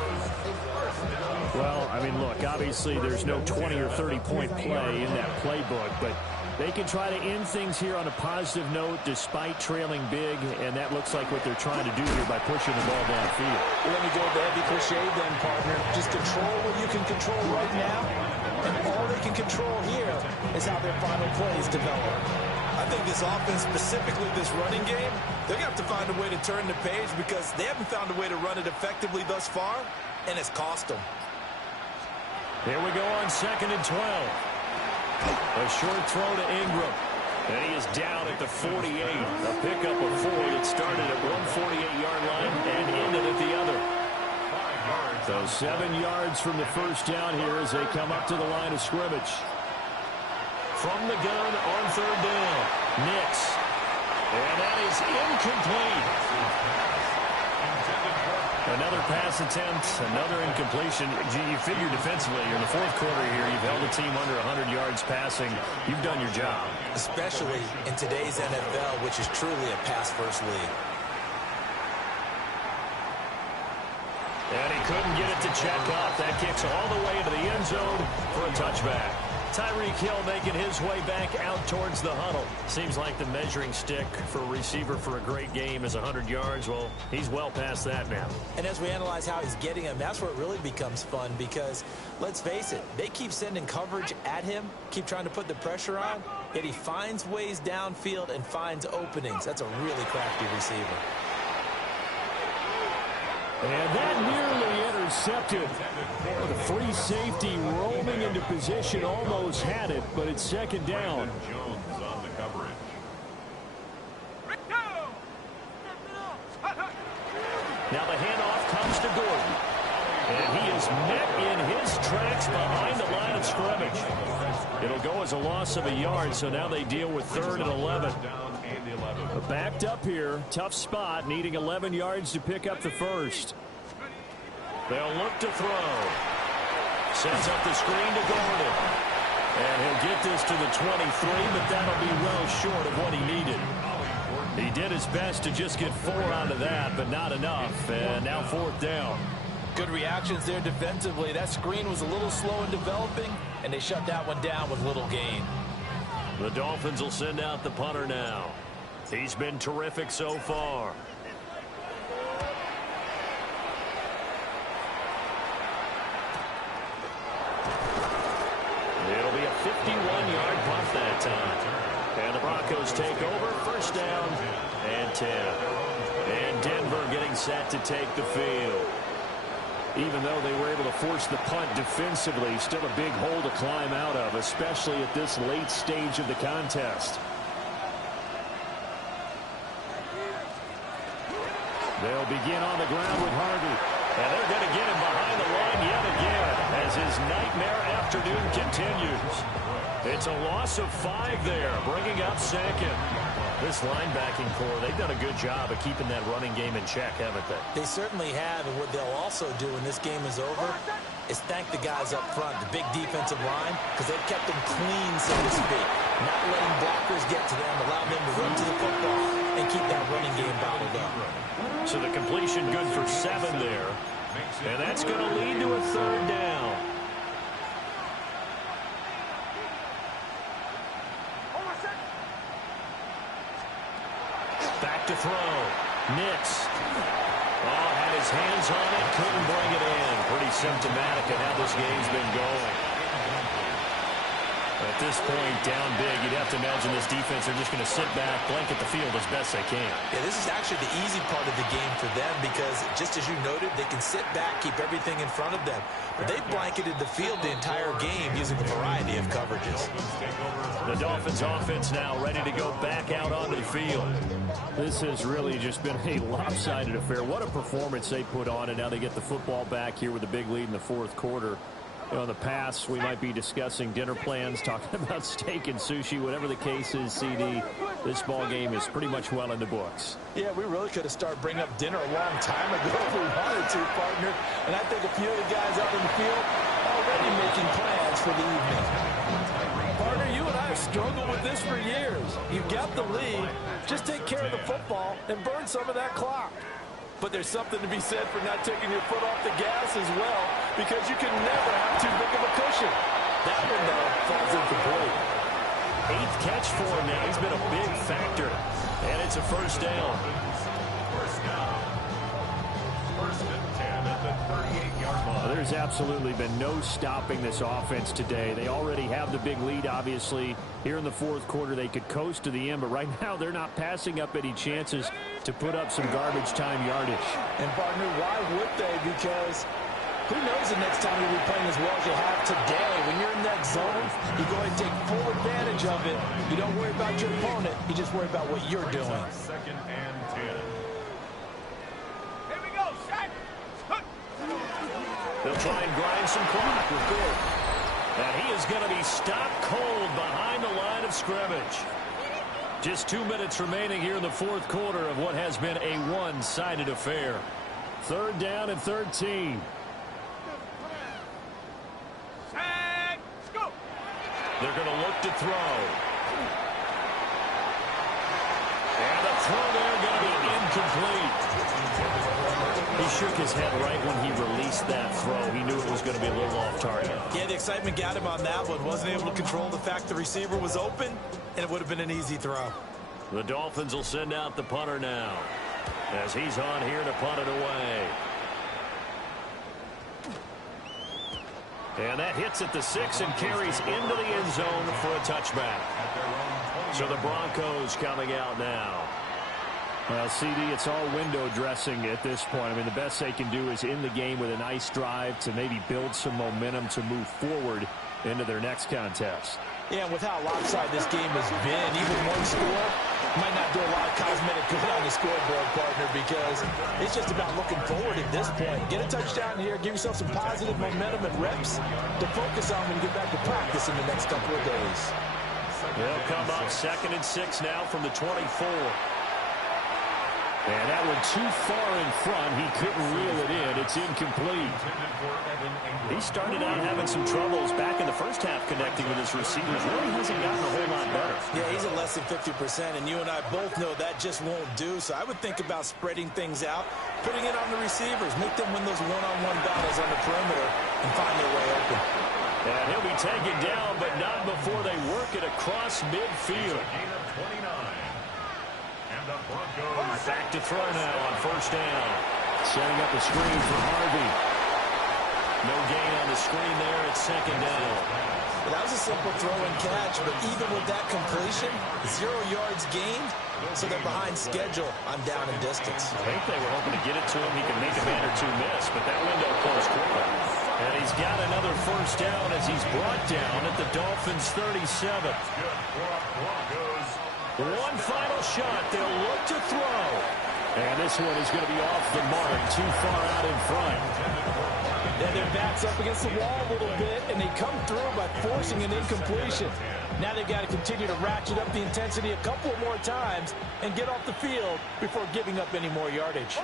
Well, I mean, look, obviously there's no 20 or 30-point play in that playbook, but they can try to end things here on a positive note despite trailing big, and that looks like what they're trying to do here by pushing the ball downfield. Well, let me go with the heavy cliche then, partner. Just control what you can control right now, and all they can control here is how their final plays develop. I think this offense, specifically this running game, they're going to have to find a way to turn the page because they haven't found a way to run it effectively thus far, and it's cost them. Here we go on 2nd and 12. A short throw to Ingram. And he is down at the 48. A pickup of 4 that started at 148-yard line and ended at the other. So 7 yards from the first down here as they come up to the line of scrimmage. From the gun on 3rd down. Nix. And that is incomplete. Another pass attempt, another incompletion. Gee, you figure defensively, you're in the 4th quarter here, you've held a team under 100 yards passing. You've done your job. Especially in today's NFL, which is truly a pass-first league. And he couldn't get it to check up. That kicks all the way into the end zone for a touchback. Tyreek Hill making his way back out towards the huddle. Seems like the measuring stick for a receiver for a great game is 100 yards. Well, he's well past that now. And as we analyze how he's getting them, that's where it really becomes fun because, let's face it, they keep sending coverage at him, keep trying to put the pressure on, yet he finds ways downfield and finds openings. That's a really crafty receiver. And that nearly intercepted. The free safety roaming into position, almost had it, but it's second down. Jones on the coverage. Now the handoff comes to Gordon. And he is met in his tracks behind the line of scrimmage. It'll go as a loss of a yard, so now they deal with 3rd and 11. Backed up here, tough spot, needing 11 yards to pick up the first. They'll look to throw. Sends up the screen to Gordon. And he'll get this to the 23, but that'll be well short of what he needed. He did his best to just get 4 out of that, but not enough. And now 4th down. Good reactions there defensively. That screen was a little slow in developing, and they shut that one down with little gain. The Dolphins will send out the punter now. He's been terrific so far. It'll be a 51-yard punt that time. And the Broncos take over, 1st down and 10. And Denver getting set to take the field. Even though they were able to force the punt defensively, still a big hole to climb out of, especially at this late stage of the contest. They'll begin on the ground with Harvey. And they're going to get him behind the line yet again as his nightmare afternoon continues. It's a loss of 5 there, bringing up 2nd. This linebacking core, they've done a good job of keeping that running game in check, haven't they? They certainly have, and what they'll also do when this game is over, is thank the guys up front, the big defensive line, because they've kept them clean, so to speak. Not letting blockers get to them, allowing them to run to the football and keep that running game bottled up. So the completion good for 7 there. And that's going to lead to a 3rd down. Back to throw. Nix. Oh, had his hands on it, couldn't bring it in. Pretty symptomatic of how this game's been going. At this point, down big, you'd have to imagine this defense are just going to sit back, blanket the field as best they can. Yeah, this is actually the easy part of the game for them because, just as you noted, they can sit back, keep everything in front of them. But they blanketed the field the entire game using a variety of coverages. The Dolphins offense now ready to go back out onto the field. This has really just been a lopsided affair. What a performance they put on, and now they get the football back here with a big lead in the 4th quarter. You know, in the past, we might be discussing dinner plans, talking about steak and sushi, whatever the case is, CD. This ball game is pretty much well in the books. Yeah, we really could have started bringing up dinner a long time ago if we wanted to, partner. And I think a few of the guys out in the field already making plans for the evening. Partner, you and I have struggled with this for years. You've got the lead. Just take care of the football and burn some of that clock. But there's something to be said for not taking your foot off the gas as well, because you can never have too big of a cushion. That one, though, falls incomplete. 8th catch for him now. He's been a big factor. And it's a 1st down. 1st and 10 at the 38-yard line. There's absolutely been no stopping this offense today. They already have the big lead, obviously. Here in the 4th quarter, they could coast to the end, but right now they're not passing up any chances to put up some garbage time yardage. And, partner, why would they? Because who knows the next time you'll be playing as well as you have today. When you're in that zone, you go ahead and take full advantage of it. You don't worry about your opponent. You just worry about what you're doing. 2nd and 10. Here we go, Shaq. They'll try and grind some clock with good. And he is going to be stopped cold behind the line of scrimmage. Just 2 minutes remaining here in the 4th quarter of what has been a one-sided affair. 3rd down and 13. Shaq, go. They're going to look to throw. And the throw there going to be incomplete. He shook his head right when he released that throw. He knew it was going to be a little off target. Yeah, the excitement got him on that one. Wasn't able to control the fact the receiver was open, and it would have been an easy throw. The Dolphins will send out the punter now as he's on here to punt it away. And that hits at the 6 and carries into the end zone for a touchback. So the Broncos coming out now. Well, CD, it's all window dressing at this point. I mean, the best they can do is in the game with a nice drive to maybe build some momentum to move forward into their next contest. Yeah, and with how lopsided this game has been, even one score might not do a lot of cosmetic good on the scoreboard, partner, because it's just about looking forward at this point. Get a touchdown here, give yourself some positive momentum and reps to focus on when you get back to practice in the next couple of days. They'll come up 2nd and 6 now from the 24. And that one too far in front. He couldn't reel it in. It's incomplete. He started out having some troubles back in the first half connecting with his receivers. Really hasn't gotten a whole lot better. Yeah, he's at less than 50%, and you and I both know that just won't do. So I would think about spreading things out, putting it on the receivers, make them win those one-on-one battles on the perimeter, and find their way open. And he'll be taken down, but not before they work it across midfield. Gain of 29. And the Broncos Back to throw now on 1st down. Setting up a screen for Harvey. No gain on the screen there at 2nd down. Well, that was a simple throw and catch, but even with that completion, 0 yards gained, so they're behind schedule on down and distance. I think they were hoping to get it to him. He could make a man or two miss, but that window closed quickly. And he's got another 1st down as he's brought down at the Dolphins' 37. One final shot. They'll look to throw. And this one is going to be off the mark, too far out in front. Yeah, their back's up against the wall a little bit, and they come through by forcing an incompletion. Now they've got to continue to ratchet up the intensity a couple more times and get off the field before giving up any more yardage.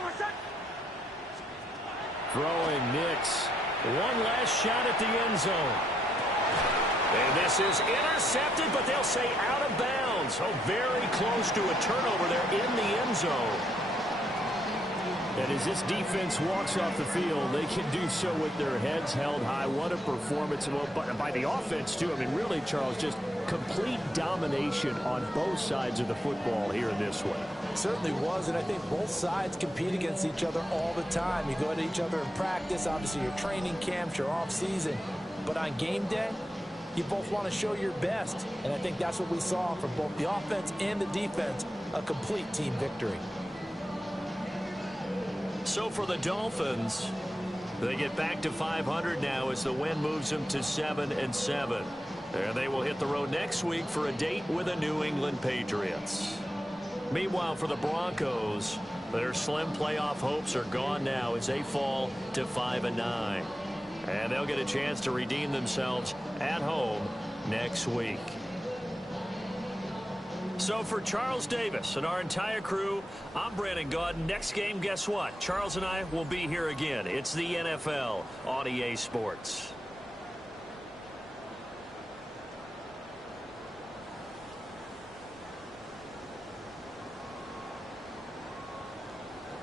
Throwing Nix. One last shot at the end zone. And this is intercepted, but they'll say out of bounds. Oh, very close to a turnover there in the end zone. And as this defense walks off the field, they can do so with their heads held high. What a performance by the offense, too. I mean, really, Charles, just complete domination on both sides of the football here in this one. It certainly was, and I think both sides compete against each other all the time. You go at each other in practice, obviously your training camps, your off-season. But on game day, you both want to show your best. And I think that's what we saw from both the offense and the defense, a complete team victory. So for the Dolphins, they get back to 500 now as the win moves them to 7-7. And they will hit the road next week for a date with the New England Patriots. Meanwhile, for the Broncos, their slim playoff hopes are gone now as they fall to 5-9. And they'll get a chance to redeem themselves at home next week. So for Charles Davis and our entire crew, I'm Brandon Gaudin. Next game, guess what? Charles and I will be here again. It's the NFL on EA Sports.